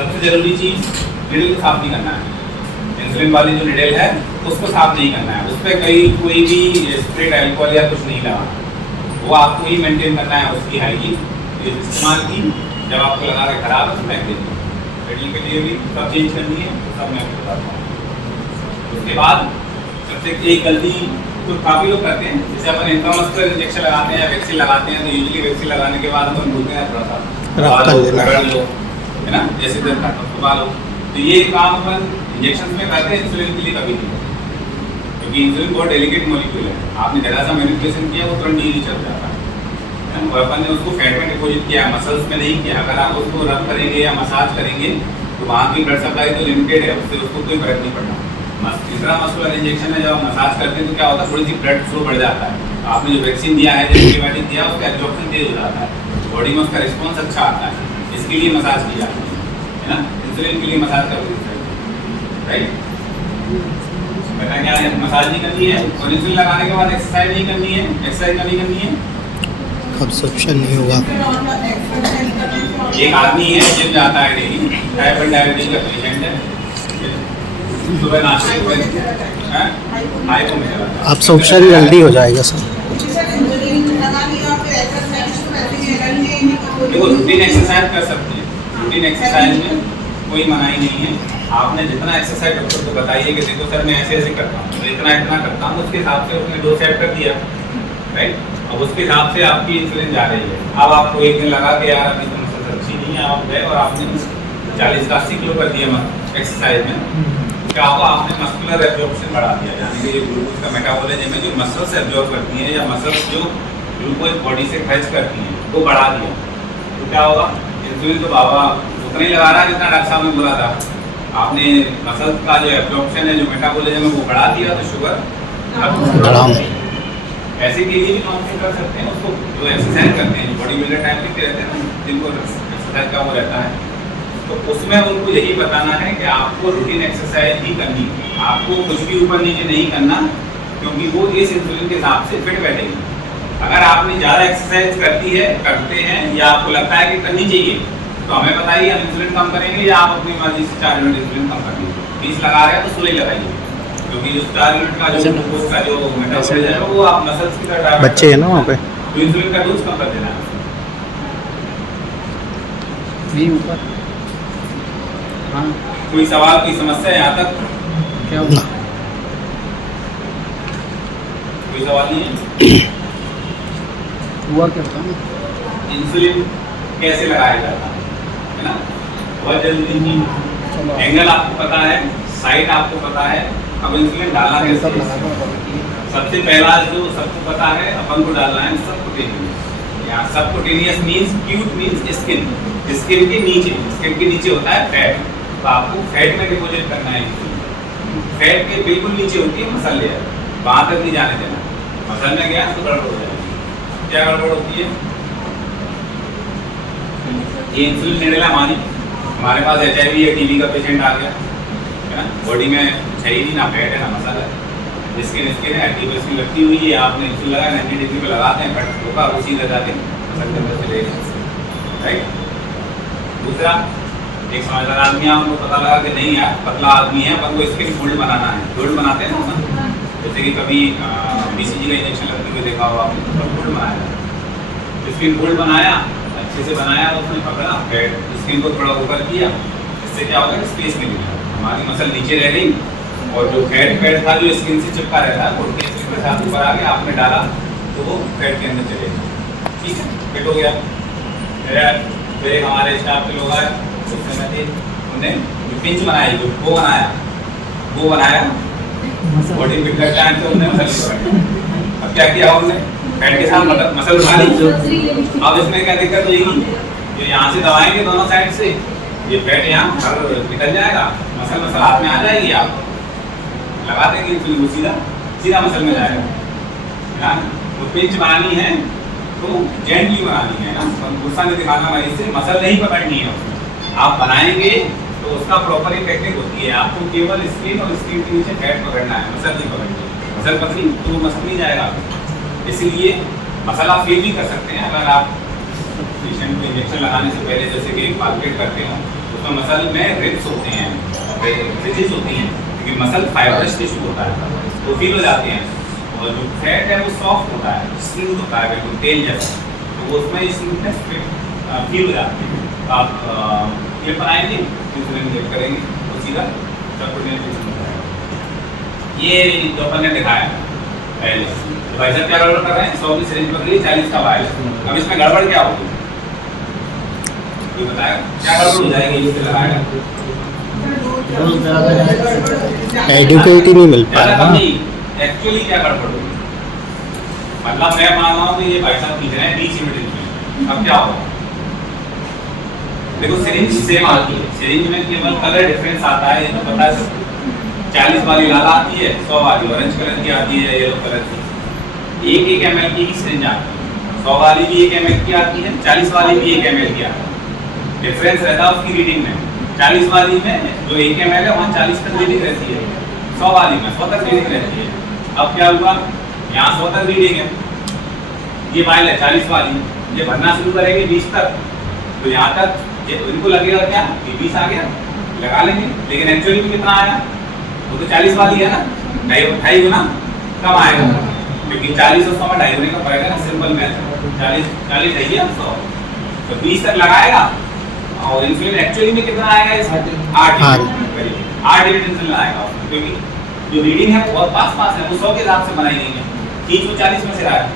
सबसे जरूरी चीज़ नीडल को साफ नहीं करना है, इंसुलिन वाली जो नीडल है उसको साफ नहीं करना है, उस पर कोई भी स्प्रेड अल्कोहल या कुछ नहीं लगा, वो आपको ही मेंटेन करना है उसकी हाइजीन। इस्तेमाल की जब आपको लगा के खराब है तो फेंक दीजिए, पेडलिंग के लिए भी सब चेंज करनी है, तो सब मैं आपको बताता हूँ। उसके बाद सबसे एक गलती तो काफ़ी लोग करते हैं, जैसे अपन इंट्रामस्कुलर इंजेक्शन लगाते हैं या वैक्सीन लगाते हैं, तो यूजुअली वैक्सीन लगाने के बाद अपन बोलते हैं थोड़ा सा रगड़ लो, है ना, जैसे दबा लो, तो ये काम अपन इंजेक्शन में करते हैं, इंसुलिन के लिए कभी नहीं, क्योंकि इंसुलिन बहुत डेलिकेट मॉलिक्यूल है, आपने जरा सा मैनिपुलेशन किया वो तुरंत नीचे चल जाता है। और अपन ने उसको फैट में डिपोजिट किया है, मसल्स में नहीं किया। अगर आप उसको रब करेंगे या मसाज करेंगे तो वहाँ की ब्लड सप्लाई तो लिमिटेड है, उससे उसको कोई फर्क नहीं पड़ना। इंट्रामस्कुलर इंजेक्शन में जब आप मसाज करते हैं तो क्या होता है, थोड़ी सी ब्लड फ्लो बढ़ जाता है। आपने जो वैक्सीन दिया है, जो एंटीबायोटिक दिया, उसका एब्जॉर्प्शन तेज हो जाता है, बॉडी में उसका रिस्पॉन्स अच्छा आता है, इसके लिए मसाज किया है ना। इंसुलिन के लिए मसाज कर देते हैं, राइट। पता क्या है, मसाज नहीं करनी है, और इंसुलिन लगाने के बाद एक्सरसाइज नहीं करनी है, एक्सरसाइज नहीं करनी है, अब्जॉर्प्शन नहीं होगा। एक आदमी है जिम जाता है डेली, टाइप 1 डायबिटीज का पेशेंट है, सुबह नाश्ते हाइपो में चला जाता है, अब्जॉर्प्शन जल्दी हो जाएगा सर। देखो रूटीन एक्सरसाइज कर सकते हैं, रूटीन एक्सरसाइज में कोई मनाही नहीं है। आपने जितना एक्सरसाइज डॉक्टर को बताइए कि देखो सर मैं ऐसे ऐसे करता हूँ, तो इतना इतना करता हूँ, उसके हिसाब से उसने 2 सेट कर दिया, राइट। अब उसके हिसाब से आपकी इंसुलिन जा रही है। अब आपको एक दिन लगा के यार अभी तो मसल अच्छी नहीं है, आप गए और आपने 40 का 80 किलो कर दिया एक्सरसाइज में, क्या होगा, आपने मस्कुलर एब्जॉर्प्शन बढ़ा दिया, यानी कि ये ग्लूकोज का मेटाबॉलिज्म है जो मसल्स एब्जॉर्ब करती हैं, या मसल्स जो ग्लूकोज बॉडी से खर्च करती हैं, वो बढ़ा दिया तो क्या होगा, इंसुलिन तो बाबा उतना ही लगा रहा है जितना डॉक्टर साहब ने बोला था, आपने मसल का जो एब्जॉर्प्शन है, जो मेटाबॉलिज्म है वो बढ़ा दिया तो शुगर बढ़ाओ। ऐसे के लिए भी काउंसलिंग कर सकते हैं उसको, जो एक्सरसाइज करते हैं, जो बॉडी बिल्डर टाइप लिखते रहते हैं ना, जिनको एक्सरसाइज का वो रहता है, तो उसमें उनको यही बताना है कि आपको रूटीन एक्सरसाइज ही करनी है, आपको कुछ भी ऊपर नीचे नहीं करना, क्योंकि वो इस इंसुलिन के हिसाब से फिट बैठेगी। अगर आपने ज़्यादा एक्सरसाइज करते हैं या आपको लगता है कि करनी चाहिए, तो हमें बताइए, हम इंसुलिन कम करेंगे या आप अपनी मर्जी से 4 यूनिट इंसुलिन कम कर लीजिए। 20 लगा रहे हैं तो 16 ही लगाइए, क्योंकि जो 4 यूनिट का जो ग्लूकोज का जो मेटाबॉलिज्म है वो आप मसल्स की तरह बच्चे हैं ना वहाँ पे। तो इंसुलिन का डोज कम कर देना है। भी ऊपर। हाँ कोई सवाल, कोई समस्या यहाँ तक? क्या ना। कोई सवाल नहीं है? हुआ क्या बताऊँ? इंसुलिन कैसे लगाया जाता है ना, बहुत जल्दी नहीं, चलो एंगल आपको पता है, साइड आपको पता है, अब इंसुलिन डालना कैसे सब है? लगा दो। सबसे पहला जो सबको पता है, अपन को डालना है सबकुटेनियस। यहाँ subcutaneous means cute means skin, skin के नीचे होता है फैट, तो आपको फैट में डिपोजिट करना है। फैट के बिल्कुल नीचे होती है मसल लेयर, वहाँ तक नहीं जाने देना, मसल में गया तो गड़बड़ हो जाएगी। क्या गड़बड़ होती है? ये इंसुलिन नेडल हमारी, हमारे पास HIV या TB का पेशेंट आ गया है ना, बॉडी में है ही नहीं, ना फैट है ना मसल है, स्किन है, एक्टिव लगती हुई है, आपने इंसुलिन लगाया 90 डिग्री पे लगाते हैं, फैट होगा वो सीधा जाके मसल के अंदर चले जाए, राइट। दूसरा, एक समझदार आदमी है, उनको पता लगा कि नहीं यार पतला आदमी है, अपन को स्किन फोल्ड बनाना है, फोल्ड बनाते हैं ना, जैसे कि कभी BCG का इंजेक्शन लगते हुए देखा होगा आपने, तो फोल्ड बनाया, स्किन फोल्ड बनाया, अच्छे से बनाया, उसने पकड़ा फैट, स्किन को थोड़ा ऊपर किया, इससे क्या होगा, स्पेस मिल गया, हमारी मसल नीचे रह गई, और जो फैट था जो स्किन से चिपका रहता है वो स्किन के साथ ऊपर आ गया, आपने डाला तो वो फैट के अंदर चले गया, ठीक है, फिट हो गया। फिर एक हमारे स्टाफ के लोग आए, उसने मैं थे, उन्होंने जो पिंच बनाई, जो वो बनाया बॉडी फिट करता है, तो उन्होंने मसल पकड़ा। अब क्या किया उन्होंने, फैट के साथ मसल उठा ली। अब इसमें क्या दिक्कत होगी, ये यहाँ से दबाएंगे दोनों साइड से, ये फैट यहाँ निकल जाएगा, मसल हाथ में आ जाएगी, आप लगा देंगे इंसुलिन को सीधा मसल में जाएगा ना। तो पिंच बनानी है तो जेंटली बनानी है ना, गुस्सा नहीं दिखाना मरीज से, मसल नहीं पकड़नी है उसमें। आप बनाएंगे तो उसका प्रॉपर ही टेक्निक होती है, आपको केवल स्किन और स्किन के नीचे फैट पकड़ना है, मसल नहीं पकड़नी। मसल पकड़ी तो वो मसल नहीं जाएगा, इसीलिए मसल आप फील भी कर सकते हैं अगर आप पेशेंट को इंजेक्शन लगाने से पहले जैसे कि एक मार्केट करते हो, उसमें मसल में रिब्स होते हैं, रिजिस होती हैं, क्योंकि मसल फाइब्रस टिश्यू होता है, तो फील हो जाते हैं, और जो फैट है वो सॉफ्ट होता है, स्मूथ होता है, बिल्कुल तेल जैसा, तो वो उसमें स्मूथनेस फील हो जाती है। तो आप क्लिप बनाएंगे, इंसुलिन इंजेक्ट करेंगे तो सीधा सबकुटेनियस इंसुलिन हो जाएगा। ये जो अपन ने दिखाया पहले, तो भाई साहब क्या गड़बड़ कर रहे हैं, 100 की सिरिंज पकड़ी, 40 का वायल, अब इसमें गड़बड़ क्या होगी, कोई बताएगा क्या गड़बड़ हो जाएगी इससे लगाएगा? एडुकेट ही नहीं मिल पा ज़्यादा रहा कम ना। नहीं, एक्चुअली क्या गड़बड़ होगी, मतलब मैं मान रहा हूँ कि ये भाई साहब खींच रहे हैं 20 यूनिट इंसुलिन, अब क्या होगा, देखो सिरिंज सेम आती है, सिरिंज में केवल कलर डिफरेंस आता है, ये तो पता है सबको। 40 वाली लाल आती है, 100 वाली ऑरेंज कलर की आती है, येलो कलर की, 1 ml की सिरिंज आती है, 100 वाली भी 1 ml की आती है, 40 वाली भी 1 ml की आती है, डिफरेंस रहता है उसकी रीडिंग में। 40 वाली में जो 1 ml है वहाँ 40 तक रीडिंग रहती है, 100 वाली में 100 तक रीडिंग रहती है। अब क्या हुआ, यहाँ 100 तक रीडिंग है, ये वाइल है 40 वाली, ये भरना शुरू करेंगे 20 तक, तो यहाँ तक ये इनको लगेगा क्या कि 20 आ गया, लगा लेंगे, लेकिन एक्चुअली में कितना आया, वो तो 40 वाली है ना, 2.5 गुना कम आएगा, क्योंकि 40 और 100 में 2.5 गुने का फर्क है ना, सिंपल मैथ, 40 है ये 100, तो 20 तक लगाएगा, और इंसुलिन एक्चुअली में कितना आएगा इसमें 8 यूनिट इंसुलिन आएगा, क्योंकि जो रीडिंग है बहुत पास है, वो 100 के हिसाब से बनाई गई है, 340 में से रहा है,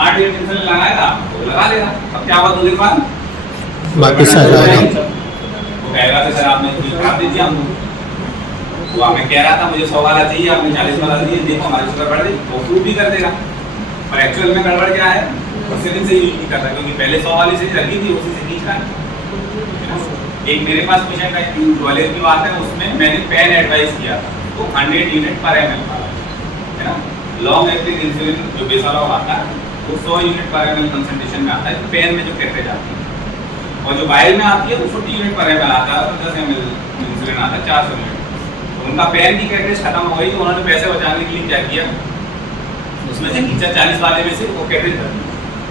8 यूनिट इंसुलिन लगाएगा तो लगा लेगा। अब क्या हुआ 2 दिन बाद बाकी सर आएगा, वो कहेगा कि सर आपने खराब दे दिया हमको, वो हमें कह रहा था मुझे 100 वाला चाहिए, आपने 40 वाला दिया, देखो हमारी शुगर बढ़ गई, वो प्रूव भी कर देगा। और एक्चुअल में गड़बड़ क्या है, सिरिंज से यूज नहीं करता, क्योंकि पहले 100 वाली सिरिंज रखी थी, उसी से खींचना है। एक मेरे पास पेशेंट का ग्वालियर की बात है, उसमें मैंने पेन एडवाइस किया था, तो 100 यूनिट पर ml वाला है ना। लॉन्ग एक्टिंग इंसुलिन जो बेसालॉग आता है वो 100 यूनिट पर ml कंसंट्रेशन में आता है, पेन में जो कैरेज आती है, और जो वायल में आती है वो 40 यूनिट पर ml आता है, 10 ml इंसुलिन आता है 400 यूनिट। तो उनका पेन की कैरेज खत्म हो गई, तो उन्होंने पैसे बचाने के लिए क्या किया, उसमें से खींचा 40 वाले में से वो कैरेज कर दी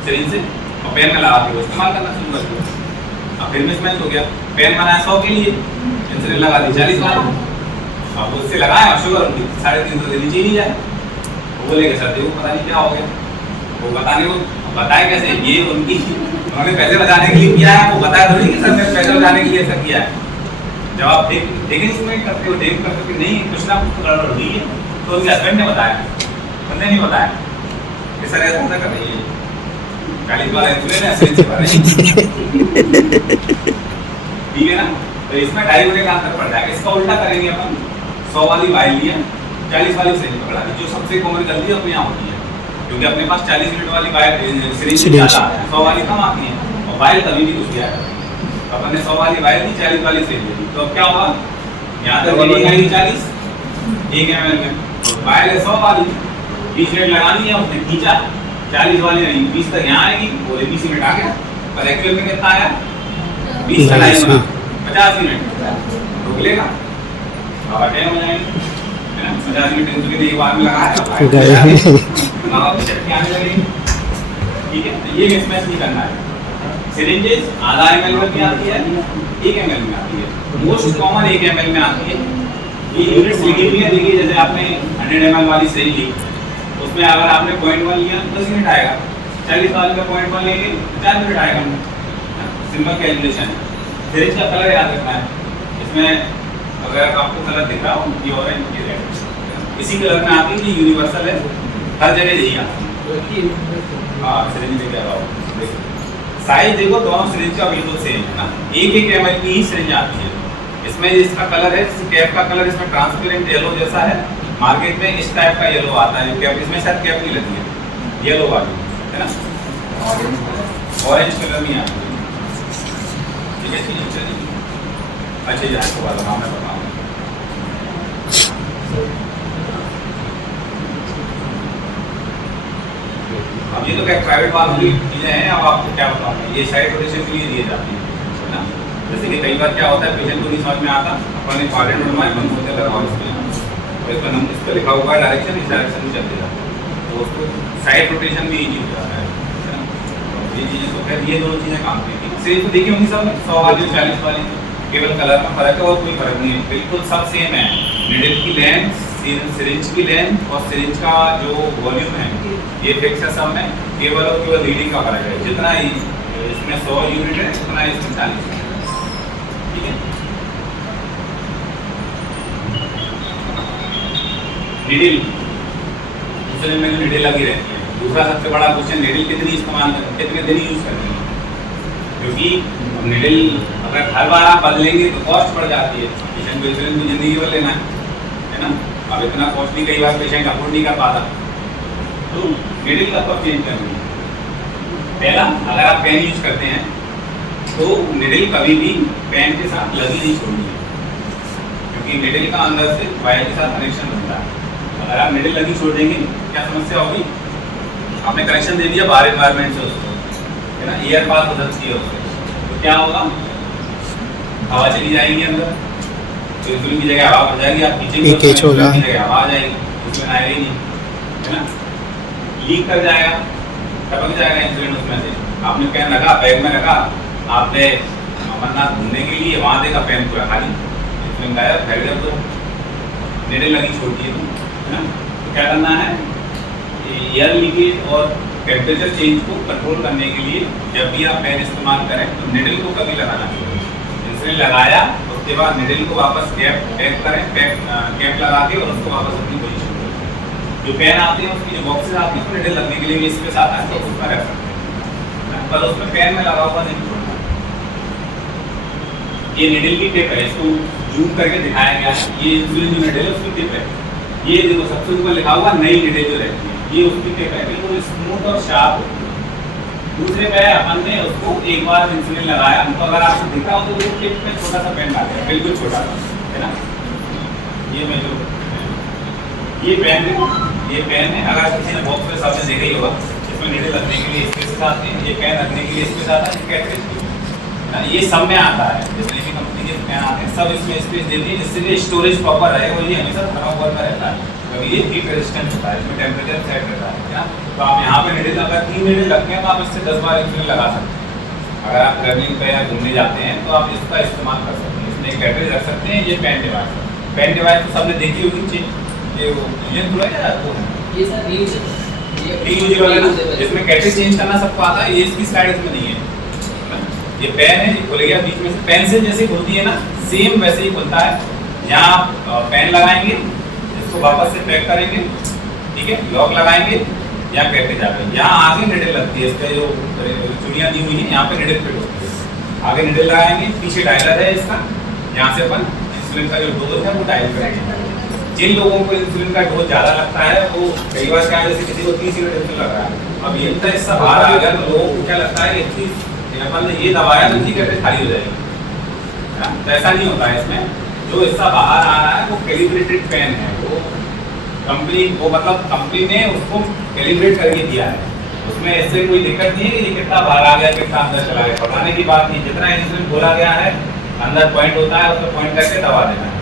सिरिंज से, और पेन में लगा के वो इस्तेमाल करना शुरू कर दिया। अब फिर मिसमैच हो गया, पेन बनाया 100 के लिए, इंसुलिन लगा दी 40 वाला, अब उससे लगाया और शुगर उनकी 350 से नीचे ही जाए। वो बोलेगा सर देखो पता नहीं क्या हो गया, वो बताने को बताए कैसे, ये उनकी उन्होंने पैसे बचाने के लिए किया है, वो बताया थोड़ी कि सर मैंने पैसे बचाने के लिए ऐसा किया है। जब आप देखें इसमें करते हो कि नहीं कुछ ना कुछ तो गड़बड़ हुई है, तो उनके हस्बैंड ने बताया, उन्होंने नहीं बताया कि सर ऐसा कर रही है 40 वाला इंसुलिन है, सिरिंज से भर रही है। ठीक है ना, तो इसमें 2.5 गुने का अंतर पड़ जाएगा। इसका उल्टा करेंगे अपन, 100 वाली वायल लिया, 40 वाली सिरिंज पकड़ा दी, जो सबसे कॉमन गलती अपने यहाँ होती है, क्योंकि अपने पास 40 यूनिट वाली वायल सिरिंज ज़्यादा है, 100 वाली कम आती है, और वायल कभी भी घुस गया है। अपन ने 100 वाली वायल दी, 40 वाली सिरिंज दी, तो अब क्या हुआ, यहाँ तक रीडिंग आएगी 40 1 ml में, वायल है 100 वाली, 20 मिनट लगानी है, उसने खींचा 40 वाली नहीं 20 तक यहाँ आएगी, बोले 20 मिनट आ गया, पर एक्चुअल में कितना आया 20 का टाइम बना 50 मिनट, रोक लेगा बाबा टाइम हो जाएंगे, है ना। 50 मिनट इंसुलिन एक बार में लगाया, आने लगेगी। ठीक है, तो ये मिसमैच नहीं करना है। सिरिंजेस आधा ml में आती है, 1 ml में आती है, मोस्ट कॉमन 1 ml में आती है। ये यूनिट्स लिखी हुई है, देखिए जैसे आपने 100 ml वाली सिरिंज ली, उसमें अगर आपने 0.1 लिया 10 मिनट आएगा, 40 वाले में 0.1 लेंगे 4 मिनट आएगा। सिंपल कैलकुलेशन है। सिरिंज का कलर याद रखना है, इसमें अगर आपको कलर दिख रहा हो ये ऑरेंज ये रेड, इसी कलर में आती है, ये यूनिवर्सल है, हर जगह यही आती है। हाँ सिरिंज में क्या रहा हो, साइज देखो दोनों सिरिंज का बिल्कुल सेम है ना, 1 ml की ही सिरिंज आती है। इसमें इसका कलर है, कैप का कलर इसमें ट्रांसपेरेंट येलो जैसा है, मार्केट में इस टाइप का येलो आता है, कैप इसमें शायद कैप नहीं लगी है, येलो वाली है ना, ऑरेंज कलर में आती है। ठीक है चलिए, अच्छा जी आपको बताऊँ, मैं बताऊँ अब ये तो क्या प्राइवेट वालों की चीज़ें हैं। अब आपको क्या बताऊँ, ये साइड रोटेशन के लिए दिए जाती है ना। जैसे कि कई बार क्या होता है, पेशेंट को नहीं समझ में आता, अपन ने इंपॉर्टेंट बनवाए बंद होते लगाओ इसमें, तो इस पर नंबर इस पर लिखा हुआ है डायरेक्शन, इस डायरेक्शन में चलते जाते हैं, तो उसको साइड रोटेशन भी ईजी हो जाता है ना। ये चीज़ें तो खैर ये दोनों चीज़ें काम की थी। सिर्फ देखिए होंगी सब 100 वाली 40 वाली, केवल कलर में फर्क है और कोई फर्क नहीं है, बिल्कुल सब सेम है। निडल की लेंथ, सिरिंज की लेंथ और सिरिंज का जो वॉल्यूम है ये फिक्स है सब में, केवल और केवल रीडिंग का फर्क है। जितना ही इसमें 100 यूनिट है उतना इसमें 40 यूनिट है। ठीक है, निडल इंसुलिन में जो निडल लगी रहती है, दूसरा सबसे बड़ा क्वेश्चन निडल कितनी इस्तेमाल करते, कितने दिन यूज करते हैं, क्योंकि निडल अगर हर बार आप बदलेंगे तो कॉस्ट बढ़ जाती है। पेशेंट को इंसुलिन की जिंदगी भर लेना है ना, अब इतना कॉस्टली कई बार पेशेंट अफोर्ड नहीं कर पाता, तो निडल का कब चेंज करनी है। पहला, अगर आप पेन यूज करते हैं तो निडल कभी भी पेन के साथ लगी नहीं छोड़नी है, क्योंकि निडल का अंदर से वायर के साथ कनेक्शन बनता है। अगर आप निडल लगी छोड़ देंगे क्या समस्या होगी, आपने कनेक्शन दे दिया बाहर एनवायरमेंट से उसको, है ना, एयर पास हो सकती है उससे, तो क्या होगा, हवा चली जाएगी अंदर, तो इंसुलिन की जगह हवा बढ़ जाएगी, आप खींचेंगे लीकेज होगा, की जगह हवा आ जाएगी, उसमें आएगी नहीं, है ना, लीक कर जाएगा, टपक जाएगा इंसुलिन उसमें से। आपने पेन रखा, बैग में रखा, आपने अमरनाथ घूमने के लिए वहाँ देखा पेन पूरा खाली, इंसुलिन गायब, फैल गया पूरा, निडल लगी छोड़ती है, है ना। तो क्या करना है, एयर लीकेज और टेम्परेचर चेंज को कंट्रोल करने के लिए जब भी आप पेन इस्तेमाल करें तो निडल को कभी लगाना चाहिए। इंसुलिन लगाया उसके बाद निडल को वापस कैप करें, कैप लगा के और उसको वापस अपनी पोजीशन करें। जो पेन आते हैं उसकी जो बॉक्सेस आती है उसको निडल लगने के लिए भी स्पेस आता है, तो उसमें रख सकते हैं, पर उसमें पेन में लगा हुआ नहीं छोड़ना। ये निडल की टिप है, इसको जूम करके दिखाया गया है, ये इंसुलिन जो निडल है उसकी टिप है। ये देखो सबसे ऊपर लिखा हुआ नई निडल जो रहती है, ये उसकी टिप है, बिल्कुल स्मूथ और शार्प होती है। दूसरे पे अपन ने उसको एक बार इंसुलिन लगाया, तो अगर आपको दिखा हो तो वो टिप में छोटा सा पेन डाल दिया, बिल्कुल छोटा सा, है ना। ये मैं जो ये पेन है, अगर किसी ने बॉक्स में सामने देखा ही होगा, इसमें नीडल रखने के लिए स्पेस आते हैं, ये पेन रखने के लिए स्पेस आता है, कैटरेज ये सब में आता है, जितने भी कंपनी के पेन आते हैं सब इसमें स्पेस देती है, जिससे स्टोरेज प्रॉपर रहे और ये हमेशा थर्मोकोल में रहता है। कभी ये हीट रेजिस्टेंट होता है, इसमें टेम्परेचर सेट रहता है, क्या। तो आप यहाँ पे नीडल अगर 3 नीडल रखते हैं तो आप इससे 10 बार इंसुलिन लगा सकते हैं। अगर आप ट्रैवलिंग पे या घूमने जाते हैं तो आप इसका इस्तेमाल कर सकते हैं। इसमें एक कैटरेज रख सकते हैं। ये पेन डिवाइस तो सबने देखी होगी, ये वो ये सर रीयूजेबल है ना, जिसमें कैटरेज चेंज करना सबको आता है। ये इसकी स्लाइड इसमें नहीं है। ये पेन है, ये खुल गया बीच में से, पेन से जैसे खुलती है ना, सेम वैसे ही खुलता है। यहाँ आप पेन लगाएंगे, इसको वापस से पैक करेंगे, ठीक है, लॉक लगाएंगे, यहाँ कैटरेज आ गई। यहाँ आगे निडल लगती है, इसका जो चुड़ियाँ दी हुई है यहाँ पे निडल फिट होती है। आगे निडल लगाएंगे, पीछे डायलर है इसका, यहाँ से अपन इंसुलिन का जो डोज है वो डायल करेंगे। जिन लोगों को इंसुलिन का डोज ज़्यादा लगता है वो कई बार क्या है, जैसे किसी को 30 यूनिट इंसुलिन लग रहा है, अब ये तो हिस्सा बाहर आ गया तो लोगों को क्या लगता है कि अपन ने ये दबाया तो इसी कैटरेज खाली हो जाएगी, तो ऐसा नहीं होता है। इसमें जो हिस्सा बाहर आ रहा है वो कैलिब्रेटेड पेन है, वो मतलब कंपनी ने उसको कैलिब्रेट करके दिया है। उसमें ऐसे कोई दिक्कत नहीं है कि ये कितना बाहर आ गया कितना अंदर चला गया, बताने की बात नहीं। जितना इंसुलिन बोला गया है अंदर पॉइंट होता है, उसको पॉइंट करके दबा देना है,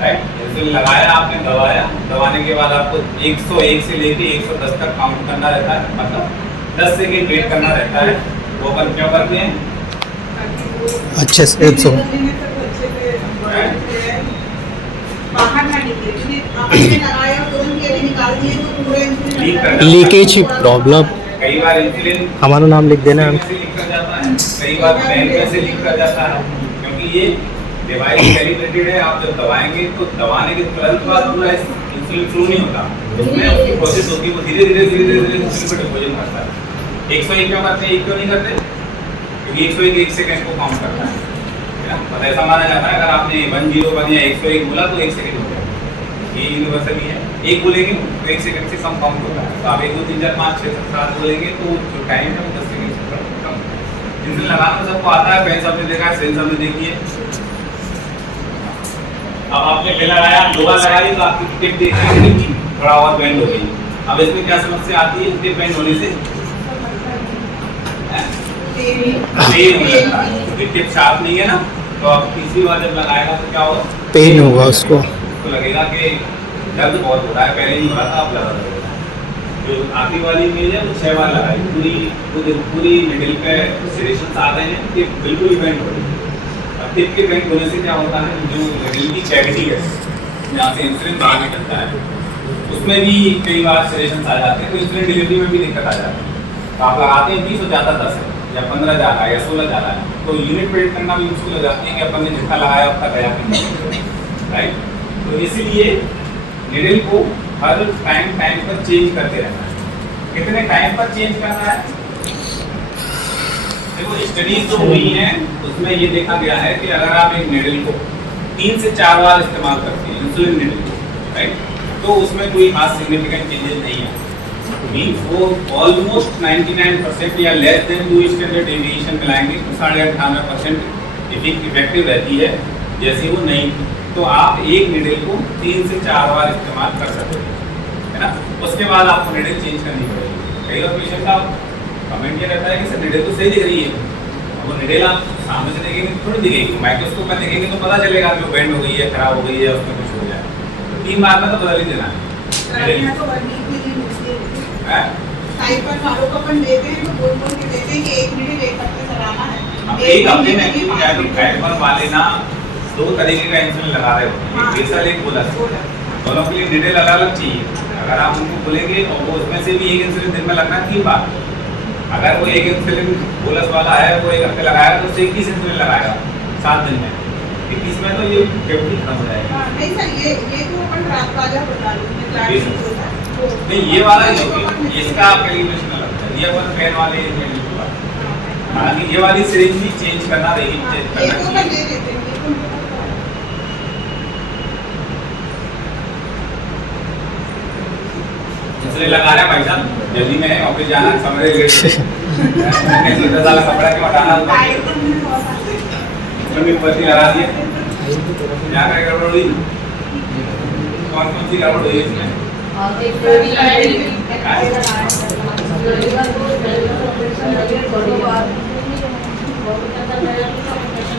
राइट। इंसुलिन लगाया आपने, दबाया, दबाने के बाद आपको 101 से लेके 110 तक काउंट करना रहता है, मतलब 10 सेकेंड वेट करना रहता है। वो अपन क्यों करते हैं? अच्छे से 100 लीकेज की प्रॉब्लम। कई बार इंसुलिन हमारा नाम लिख देना है। से लीक कर जाता है, कई बार पेन में से लीक कर जाता है, क्योंकि ये डिवाइस कैलिब्रेटेड है। आप जब दबाएंगे तो दबाने के तुरंत बाद पूरा इंसुलिन फ्लो नहीं होता, उसमें उसकी प्रोसेस होती है, वो धीरे धीरे इंसुलिन को डिपोजिट करता है। 101 क्यों करते हैं, 1 क्यों नहीं करते? क्योंकि 101 1 सेकंड को काउंट करता है ना, मतलब ऐसा माना जाता है। अगर आपने 101 या 101 बोला तो 1 सेकंड हो गया, ये यूनिवर्सल ही है। 1 बोलेंगे तो 1 सेकंड से कम काउंट होता है। तो आप 1 2 3 4 5 6 7 बोलेंगे तो जो टाइम है वो 10 सेकंड से कम। इंसुलिन लगाना सबको आता है, पेन सबने देखा है, सेल सबने देखी है। अब आपने पेन लगाया, लोहा लगाई तो आपकी टिप देखिए थोड़ा और बेंड हो गई। अब इसमें क्या समस्या आती है? टिप बेंड होने से टिप शार्प नहीं है ना, तो आप तीसरी बार जब लगाएगा तो क्या होगा? पेन होगा उसको लगेगा कि दर्द बहुत हो रहा है, पहले नहीं हो रहा था, अब लगा रहेगा। जो आखिरी वाली इमेज है वो 6 बार लगाई, पूरी मिडिल पे सेरेशंस आ गए हैं, टिप बिल्कुल बेंड हो रही है। अब टिप के बेंड होने से क्या होता है, जो मिडिल की कैविटी है जहाँ से इंसुलिन बाहर निकलता है उसमें भी कई बार सेरेशंस आ जाते हैं, तो इंसुलिन डिलीवरी में भी दिक्कत आ जाती है। तो आप लगाते हैं 20 हो जाता 10 है या 15 जा रहा है या 16 जा रहा है, तो यूनिट प्रेडिक्ट करना भी मुश्किल हो जाती है कि अपन ने जितना लगाया उतना गया कि नहीं, राइट। तो इसीलिए निडल को हर टाइम पर चेंज करते रहना है। कितने टाइम पर चेंज करना है? देखो स्टडीज जो हुई हैं उसमें ये देखा गया है कि अगर आप एक निडल को 3 से 4 बार इस्तेमाल करते हैं, इंसुलिन निडल को, राइट, तो उसमें कोई खास सिग्निफिकेंट चेंजेस नहीं है। मीन्स वो ऑलमोस्ट 99% या लेस देन 2 स्टैंडर्ड डेविएशन मिलाएंगे तो 98% इफेक्टिव रहती है, जैसे वो नहीं। तो आप एक निडल को 3 से 4 बार इस्तेमाल कर सकते हैं, है ना। उसके बाद आपको निडल चेंज करनी पड़ेगी। कई बार पेशेंट का कमेंट ये रहता है कि सर निडल तो सही दिख रही है, वो निडल आप सामने से देखेंगे थोड़ी दिखेगी, माइक्रोस्कोप में देखेंगे तो पता चलेगा कि वो बेंड हो गई है, खराब हो गई है, उसमें कुछ हो जाए। तो 3 बार में तो बदल ही देना है। एक हफ्ते में क्या तो टाइप 1 वाले ना 2 तरीके का इंसुलिन लगा रहे होते हैं, एक बेसल एक बोलस, दोनों के लिए निडल अलग-अलग चाहिए। अगर आप उनको बोलेंगे और वो उसमें से भी एक इंसुलिन दिन में लगना 3 बार, अगर वो एक इंसुलिन बोलस वाला है वो 1 हफ्ते लगाएगा तो उससे 21 इंसुलिन लगाएगा 7 दिन में। 21 में तो ये कैविटी खत्म हो जाएगी। नहीं सर, ये तो अपन रात वाला बता लो, नहीं ये वाला ही होगी, इसका कैलिब्रेशन अलग है, ये अपन पेन वाले हालांकि ये वाली सिरिंज भी चेंज करना रहेगी, चेंज करना चाहिए। इसलिए लगा रहे हैं भाई साहब, जल्दी में है ऑफिस जाना, समझ 10 वाला कपड़ा क्यों हटाना होता है? उसमें भी पत्ती लगा दिए। क्या क्या गड़बड़ हुई? कौन कौन सी गड़बड़ हुई इसमें?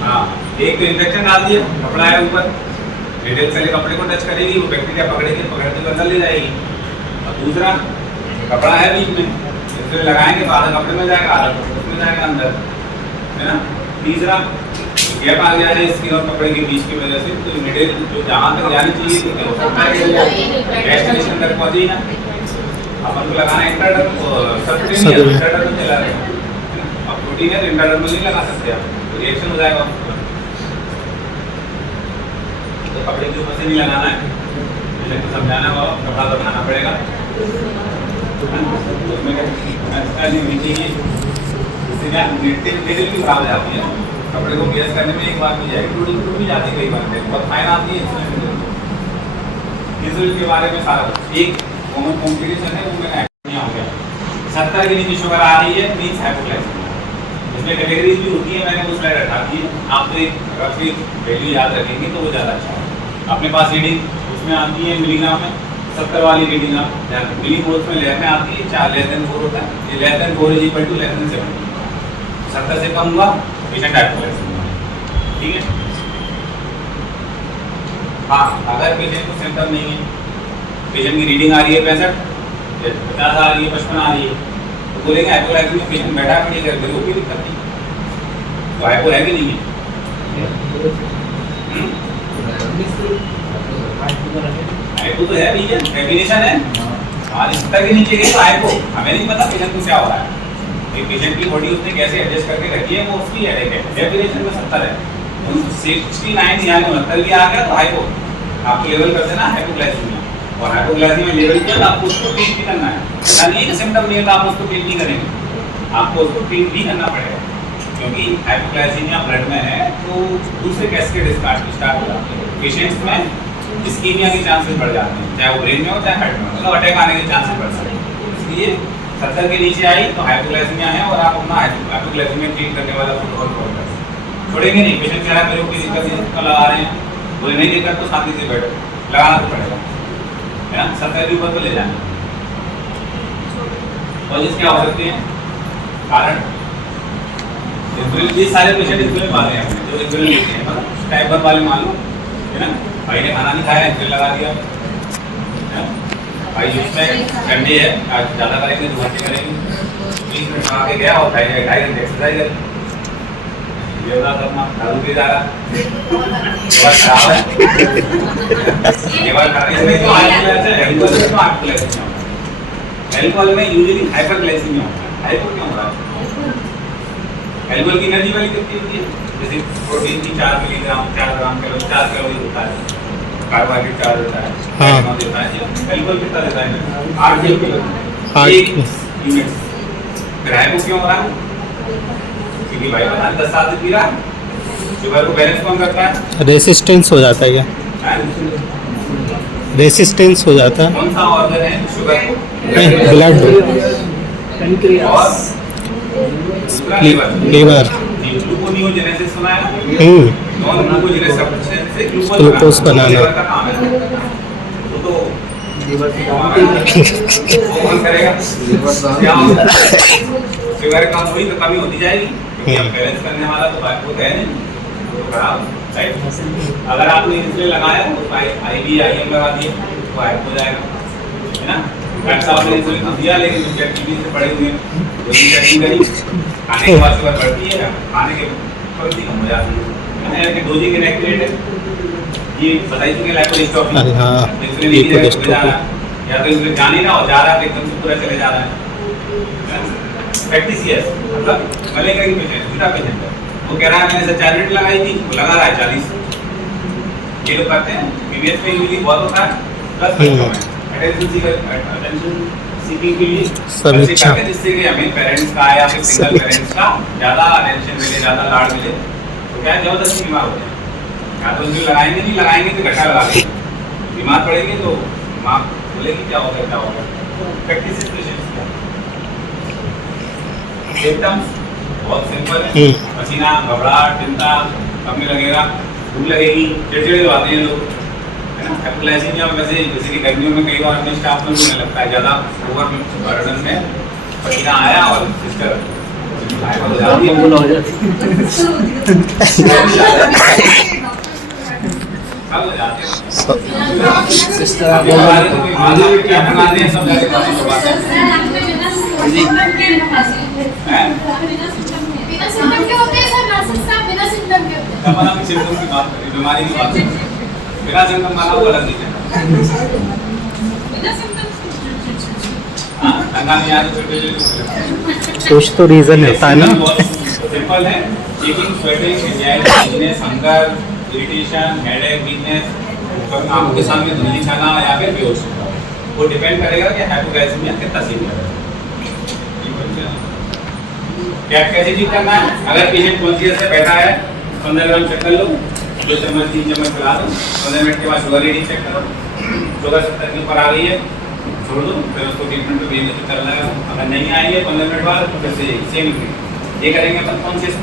हाँ, एक तो इन्फेक्शन डाल दिया, कपड़ा है ऊपर, डिटेल से कपड़े को टच करेगी, वो बैक्टीरिया पकड़ेगी, पकड़ते हुए अंदर ले जाएगी। और दूसरा, कपड़ा है बीच में, इसमें लगाएंगे तो आधा कपड़े में जाएगा, आधा उसमें जाएगा अंदर, है ना? तीसरा, गैप आ गया है स्किन और कपड़े के बीच की वजह से, तो डिटेल जो जहाँ तक जानी चाहिए क्योंकि हो सकता है कि डेस्टिनेशन तक पहुँचे ही ना। अपन को लगाना इंटरडर्म, सबक्यूटेनियस इंटरडर्म चला रहे हैं, अब प्रोटीन है तो इंटरडर्म नहीं लगा सकते आप, तो रिएक्शन हो जाएगा। तो कपड़े के ऊपर से नहीं लगाना है, मुझे तो समझाना होगा, कपड़ा तो बनाना पड़ेगा। उसमें अच्छा नहीं चाहिए, इससे क्या डिटेल भी खराब हो जाती है। कपड़े को गैस करने में एक बार भी जाएगी, टूट भी जाती है कई बार, बहुत फाइन आती है। इंसुलिन के बारे में सारा एक कॉमन कॉम्प्लिकेशन है, वो मैंने नहीं हो गया। 70 के नीचे शुगर आ रही है मीन्स हाइपोग्लाइसेमिया। इसमें कैटेगरीज भी होती है, मैंने वो स्लाइड हटा दी है, आप तो एक रफली वैल्यू याद रखेंगे तो वो ज़्यादा अच्छा है। अपने पास रीडिंग उसमें आती है मिलीग्राम में, 70 वाली रीडिंग आप मिली मोल्स में लेयर में आती है, 4 लेस देन 4 होता है, ये less than 4 is equal to less than 70। 70 से कम हुआ पेशेंट हाइपोग्लाइसेमिया, ठीक है। हाँ, अगर पेशेंट को सिम्टम नहीं है, पेशेंट की रीडिंग आ रही है 65, 50 आ रही है, 55 आ रही है, तो बोलेंगे हाइपोग्लाइसेमिया, पेशेंट बैठा पड़ी करके वो कोई दिक्कत नहीं। तो हाइपो है कि नहीं है? हाइपो तो है भैया, डेफिनेशन है। हाँ, इस तक के नीचे गए तो हाइपो, हमें नहीं पता पेशेंट को क्या हो रहा है, पेशेंट की बॉडी उसने कैसे एडजस्ट करके रखी है, वो उसकी हेडेक है। डेफिनेशन में 70 है, 69 या 69 भी आ गया तो हाइपो, आपको लेवल कर देना हाइपोग्लाइसेमिया। और हाइपोग्लाइसेमिया लेवल किया तो आपको उसको ट्रीट भी करना है, ऐसा नहीं है कि सिम्टम नहीं है तो आप उसको ट्रीट नहीं करेंगे, आपको उसको ट्रीट भी करना पड़ेगा, क्योंकि हाइपोग्लाइसेमिया ब्लड में है तो दूसरे कैस्केड स्टार्ट हो जाते हैं। पेशेंट्स में इस्कीमिया के चांसेस बढ़ जाते हैं, चाहे वो ब्रेन में हो चाहे हार्ट में हो, मतलब अटैक आने के चांसेस बढ़ सकते हैं। इसलिए 70 के नीचे आई तो हाइपोग्लाइसेमिया है, और आप अपना हाइपोग्लाइसेमिया ट्रीट करने वाला प्रोटोकॉल फॉलो कर छोड़ेंगे नहीं। पेशेंट कह रहा है मेरे को कोई दिक्कत नहीं, तो लगा रहे हैं, बोले नहीं दिक्कत तो शांति से बैठो, लगाना तो पड़ेगा, है ना? 70 के ऊपर तो ले जाना। और जिस क्या हो सकते हैं कारण, इंसुलिन, ये सारे पेशेंट इंसुलिन वाले हैं जो इंसुलिन लेते हैं, मतलब टाइप 1 वाले मान लो, है ना? भाई ने खाना नहीं खाया, इंसुलिन लगा दिया, है ना? भाई इसमें संडे है, आज ज़्यादा करेंगे, 2 घंटे करेंगे, 20 मिनट खा के गया और 2.5 घंटे एक्सरसाइज करें, ये बता अपना दारू पी जा रहा खराब है। ये बात इसमें तो एल्कोहल में यूजुअली हाइपरग्लाइसेमिया होता है। हाइपर क्यों हो रहा है? एल्कोहल की एनर्जी वाली कितनी होती है? जैसे प्रोटीन की 4 मिलीग्राम 4 ग्राम कैलोरी 4 कैलोरी होता है, कार्बोहाइड्रेट 4 होता है, हाँ, देता है। एल्कोहल कितना देता है? 8 यूनिट्स। फिर हाइपो क्यों हो रहा है? क्योंकि भाई बता 10 साल से पी रहा है, शुगर को बैलेंस कौन करता है? रेसिस्टेंस हो जाता है क्या? रेसिस्टेंस हो जाता है। कौन सा ऑर्गन है शुगर को? ब्लड, और दूसरा लीवर, ग्लूकोनियोजेनेसिस सुना है ना? नॉन ग्लूकोजेनस सब्सटेंस से ग्लूकोज बनाना। लीवर का काम है। तो कौन करेगा? क्या होगा? शुगर कम हुई तो कमी होती जाएगी, क्योंकि हम बैलेंस करने वाला तो बात है नहीं, तो खराब राइट। अगर आपने इंसुलिन लगाया तो आईवी आईएम लगा दिए तो हाइप हो जाएगा, है ना? डॉक्टर साहब ने इंसुलिन तो दिया, लेकिन जो टीवी से पड़े हुए वो भी चेकिंग करी, खाने के बाद शुगर बढ़ती है, खाने के तुरंत ही कम हो जाती है। यानी कि डोजिंग इनएक्यूरेट है, ये बताई चुके लाइपोडिस्ट्रोफी। हाँ, इंसुलिन की जगह पे जा रहा है, या तो इंसुलिन जाने ना हो, जा रहा है एकदम से पूरा चले जा रहा है। प्रैक्टिसियस मतलब मलेरिया की पेशेंट, दूसरा पेशेंट है, वो कह रहा है मैंने 4 यूनिट लगाई थी, वो लगा रहा है 40। ये लोग कहते हैं पीवीएस में यूजली बहुत होता है, प्लस अटेंशन सीकिंग के लिए समीक्षा, जिससे कि हमें पेरेंट्स का या फिर सिंगल पेरेंट्स का ज़्यादा अटेंशन मिले, ज़्यादा लाड मिले, तो क्या जबरदस्ती बीमार होते हैं। या तो उनको लगाएंगे, नहीं लगाएंगे तो घटा लगा देंगे, बीमार पड़ेंगे तो माँ बोलेगी क्या होगा क्या होगा। प्रैक्टिस पेशेंट्स का सिम्टम्स बहुत सिंपल है, पसीना, घबराहट, चिंता, कम में लगेगा, भूख लगेगी, चिड़चिड़े हो आते हैं लोग, है ना। हाइपोग्लाइसीमिया वैसे जैसे कि गर्मियों में कई बार अपने स्टाफ में भी लगता है ज़्यादा ओवर बर्डन में पसीना आया और सिस्टर हाइपर हो जाती है, सब हो जाते हैं। सिस्टर अभी हमारे तो कोई माता पे क्या बनाते हैं, सब जाके खाने को बात है। हैं? बिना सिम्टम के होते हैं सर, नर्सेस साहब बिना सिम्टम के होते हैं। तब हम सिम्टम की बात करें, बीमारी की बात करें, बिना सिम्टम वाला वो अलग चीज़ है। बिना symptoms हाँ, ठंडा नहीं आया तो छोटे कुछ तो रीजन होता है ना। सिंपल है, checking, sweating, anxiety, weakness, hunger, irritation, headache, weakness, आंखों के सामने धुंधली छाना या फिर बेहोश होना, वो डिपेंड करेगा कि हाइपोग्लाइसेमिया कितना सीवियर है। क्या कैसे ठीक करना है? अगर पेशेंट कॉन्शियस है, बैठा है, 15 ग्राम चेक कर लो, 2 चम्मच 3 चम्मच पिला दो, 15 मिनट के बाद शुगर रीडिंग चेक करो, शुगर 70 के ऊपर आ गई है, छोड़ दो, फिर उसको ट्रीटमेंट पे भेजने से चलना है। अगर नहीं आई है 15 मिनट बाद तो फिर से सेम ये करेंगे अपन कॉन्शियस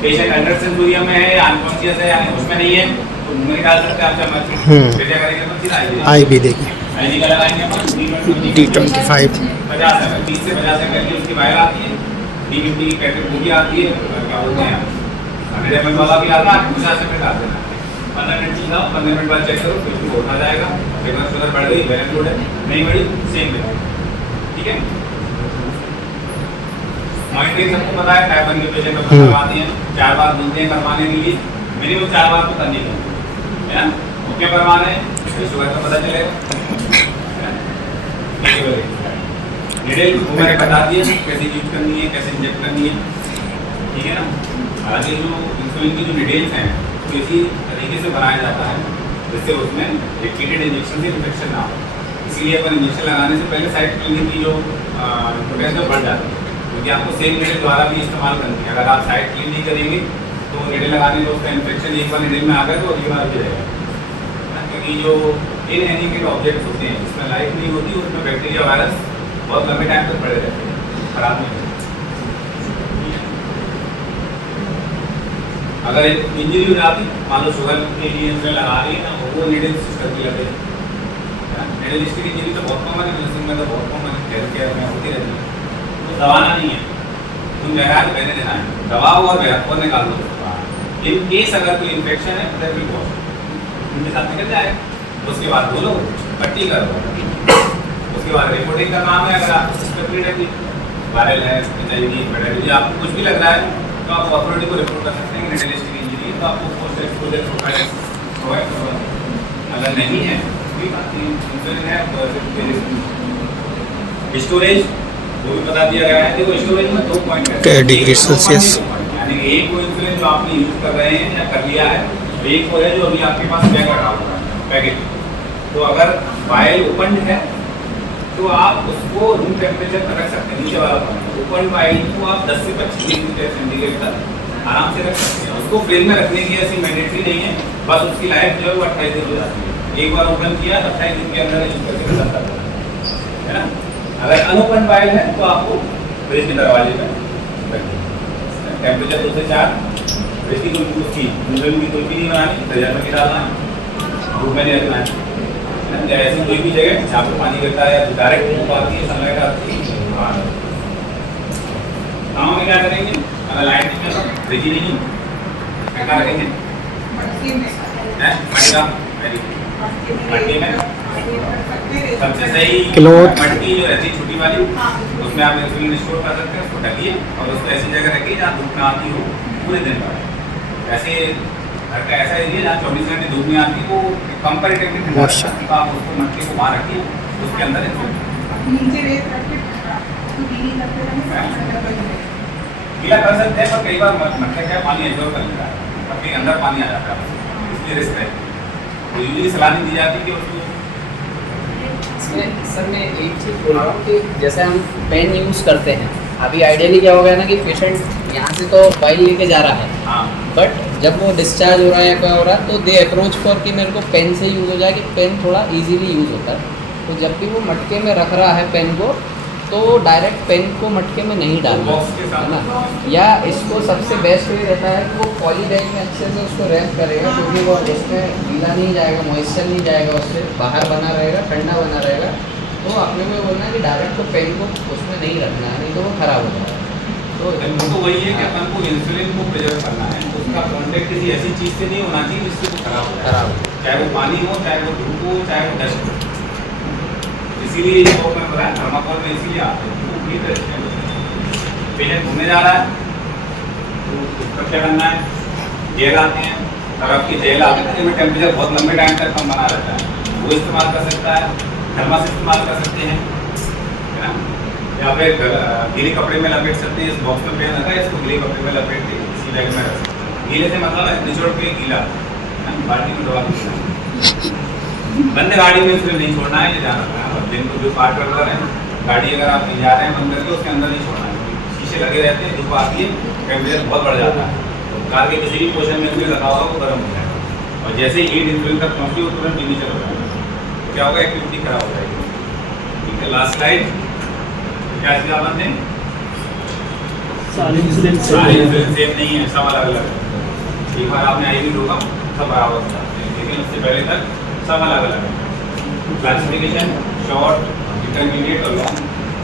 पेशेंट अंडर सेंसोरियम में है या अनकॉन्शियस है यानी उसमें नहीं है तो मुंह में निकाल सकते हैं आप चम्मच, फिर क्या करेंगे अपन सीधा आई भी देखिए आईडी का लगाएंगे अपन D25 50 है 30 से 50 एमएल की उसकी वायर आती है, D50 की पैकेट वो भी आती है, क्या बोलते हैं 100 ml वाला भी आता है, 50 ml डाल देना, 15 मिनट चलाओ, 15 मिनट बाद चेक करो, फिर वो उठा जाएगा, फिर शुगर बढ़ गई वेरी गुड है, नहीं बढ़ी सेम है, ठीक है। मॉनिटरिंग सबको पता है, टाइप 1 के पेशेंट को करवाते हैं, 4 बार बोलते हैं करवाने के लिए, मिनिमम 4 बार तो करनी है ना, वो क्या करवाना है, शुगर का पता चलेगा, निडल वो मैंने बता दिया कैसे यूज करनी है, कैसे इंजेक्ट करनी है, ठीक है ना। हालांकि जो इंसुलिन की जो निडल्स हैं तो इसी तरीके से बनाया जाता है जिससे उसमें रिपीटेड इंजेक्शन से इन्फेक्शन ना हो, इसीलिए अपन इंजेक्शन लगाने से पहले साइड क्लीनिंग की जो पोटेंशियल बढ़ जाती है, क्योंकि आपको सेम निडल द्वारा भी इस्तेमाल करनी है। अगर आप साइड क्लीन नहीं करेंगे तो निडल लगाने से उसका इन्फेक्शन एक बार निडल में आ गया तो अगली बार भी रहेगा, क्योंकि जो इनएनिमेटेड ऑब्जेक्ट्स होते हैं जिसमें लाइफ नहीं होती उसमें बैक्टीरिया वायरस बहुत लंबे टाइम तक पड़े रहते हैं, खराब नहीं होते। अगर एक इंजरी हो जाती, मान लो शुगर के लिए इंसुलिन लगा रही है ना, वो नीडल सिस्टम की लगे, नीडल स्टिक इंजरी तो बहुत कॉमन है, नर्सिंग में तो बहुत कॉमन है, हेल्थ केयर में होती रहती है, तो दबाना नहीं है, तुम बहराल पहले देना है, दबाओ और बहराल और निकाल दो। इन केस अगर कोई इन्फेक्शन है तो भी बहुत उनके साथ निकल जाए, उसके बाद बोलो पट्टी करो, उसके बाद रिपोर्टिंग का काम है। अगर आप सस्पेक्टेड है कि वायरल है, एचआईवी, आपको कुछ भी लग रहा है तो आप अथॉरिटी को रिपोर्ट कर सकते हैं कि निडल स्टिक इंजरी, तो आपको पोस्ट एक्सपोजर प्रोवाइड करवा। अगर नहीं है कोई बात नहीं, इंसुलिन है तो स्टोरेज वो भी बता दिया गया है। देखो स्टोरेज में 2 पॉइंट है, डिग्री सेल्सियस, यानी एक वो इंसुलिन जो आपने यूज कर रहे हैं या कर लिया है, एक वो है जो अभी आपके पास पैक रखा हुआ है पैकेट। तो अगर वायल ओपन है तो आप उसको रूम टेम्परेचर पर रख सकते हैं, नीचे वाला ओपन वायल को आप 10 से 25 डिग्री सेंटीग्रेड तक आराम से रख सकते हैं। उसको फ्रिज में रखने की ऐसी मैंडेटरी नहीं है, बस उसकी लाइफ जो है वो 28 दिन हो जाती है। एक बार ओपन किया 28 दिन के अंदर यूज करके खत्म कर देना है ना। अगर अनओपन वायल है तो आपको फ्रिज के दरवाजे में टेम्परेचर 2 से 4, फ्रिज की कोई उसकी इंसुलिन की कुल्फी नहीं बनानी, फ्रीजर में डालना है, धूप में नहीं रखना है। ऐसी कोई भी जगह जहाँ पर पानी गिरता है या डायरेक्ट धूप आती है, सनलाइट आती है, गाँव में क्या करेंगे, अगर लाइट नहीं है तो फ्रिज ही नहीं क्या करेंगे, मट्टी में सबसे सही मट्टी जो रहती है छोटी वाली, उसमें आप इंसुलिन स्टोर कर सकते हैं, उसको ढकिए और उसको ऐसी जगह रखिए जहाँ धूप में आती हो पूरे दिन भर। ऐसे घर का ऐसा एरिया जहाँ 24 घंटे धूप में आती हो, कंपैरेटिवली ठंडा रहता है, तो आप उसको मट्टी को बाहर रखिए, उसके अंदर नीचे रेत रख के गीला कर सकते हैं, पर कई बार मट्टी का पानी एब्जॉर्ब कर लेता है, मट्टी के अंदर पानी आ जाता है, इसलिए रिस्क है। तो यूजुअली सलाह नहीं दी जाती कि उसको सर मैं एक चीज़ बोल रहा हूँ कि जैसे हम पेन यूज़ करते हैं, अभी आइडियली क्या हो गया ना कि पेशेंट यहाँ से तो फाइल लेके जा रहा है, हाँ बट जब वो डिस्चार्ज हो रहा है या क्या हो रहा है तो दे अप्रोच फॉर कि मेरे को पेन से यूज़ हो जाए, कि पेन थोड़ा इजीली यूज़ होता है। तो जब भी वो मटके में रख रहा है पेन को, तो डायरेक्ट पेन को मटके में नहीं डालना बॉक्स के साथ है ना, या इसको सबसे बेस्ट ये रहता है कि वो पॉली बैग में अच्छे से उसको रैप करेगा, क्योंकि वो उसमें गीला नहीं जाएगा, मॉइस्चर नहीं जाएगा, उससे बाहर बना रहेगा, ठंडा बना रहेगा। तो आपने में बोलना है कि डायरेक्ट तो पेन को उसमें नहीं रखना है, नहीं तो वो खराब हो जाएगा। तो वही है कि अपन को इंसुलिन को प्रिजर्व करना है, उसका कॉन्टेक्ट किसी ऐसी चीज़ से नहीं होना चाहिए जिससे वो खराब हो जाए, खराब हो। चाहे वो पानी हो, चाहे वो धूप हो, चाहे वो डस्ट हो। इसीलिए ये मैं बताया थर्माकोल में इसीलिए आते हैं। पेशेंट घूमने जा रहा है तो उसका क्या करना है, जेल आते हैं, तरफ की जेल आते हैं जिसमें टेम्परेचर बहुत लंबे टाइम तक कम बना रहता है, वो इस्तेमाल कर सकता है। थर्मस इस्तेमाल कर सकते हैं, है ना, या फिर गीले कपड़े में लपेट सकते हैं। इस बॉक्स में पेन रखा है, इसको गीले कपड़े में लपेट के इसी बैग में रख सकते हैं। गीले से मतलब है निचोड़ के गीला, बाल्टी में दबा के बंद गाड़ी में उसमें नहीं छोड़ना है, ये ध्यान रखना है। दिन को जो पार्ट कर रहे हैं गाड़ी, अगर आप ले जा रहे हैं बंद करके, उसके अंदर नहीं छोड़ना है, शीशे लगे रहते हैं, धूप आती है, टेम्परेचर बहुत बढ़ जाता है, तो कार के किसी भी पोर्शन में इंसुलिन रखा होगा वो गर्म हो जाएगा, और जैसे ही हीट इंसुलिन तक पहुँचती वो तुरंत नीचे हो जाएगा, तो क्या होगा, एक्टिविटी खराब हो जाएगी। ठीक है, लास्ट स्लाइड क्या चीज़ आप बनते हैं, सारे इंसुलिन सारे इंसुलिन सेम नहीं है, सब अलग अलग है। एक बार आपने आई भी होगा सब बराबर होता है, लेकिन उससे पहले तक सब अलग अलग है। क्लासिफिकेशन शॉर्ट, इंटरमीडिएट और लॉन्ग।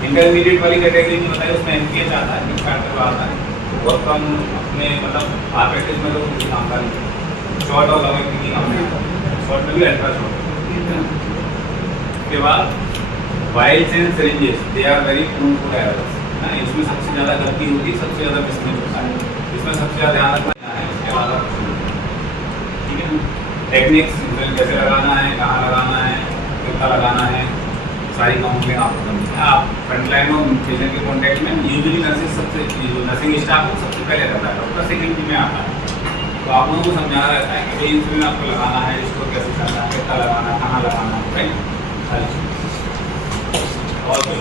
इंटरमीडिएट वाली कैटेगरी में बताइए, उसमें एमपीएच आता है, किस फैक्टर आता है, तो बहुत कम अपने मतलब आप प्रैक्टिस में तो किसी काम का नहीं। शॉर्ट और लॉन्ग किसी काम नहीं आता, शॉर्ट में भी अल्ट्रा शॉर्ट। उसके बाद vials and syringes, they are very prove to errors, ना, इसमें सबसे ज़्यादा गलती होती है, सबसे ज़्यादा मिसमेच होता है, इसमें सबसे ज़्यादा ध्यान रखना है। इसके अलावा ठीक है, टेक्निक्स कैसे लगाना है, कहाँ लगाना है, कितना लगाना है, सारी काउंसलिंग आप करते हैं। आप फ्रंट लाइन और पेशेंट के कॉन्टैक्ट में यूजुअली नर्सिंग सबसे, जो नर्सिंग स्टाफ है सबसे पहले करता है, डॉक्टर सेकेंड में आता है, तो आप लोगों को समझाना रहता है कि भाई इंसुलिन आपको लगाना है, इसको कैसे करना है, कितना लगाना है, कहाँ लगाना है, राइट, और कुछ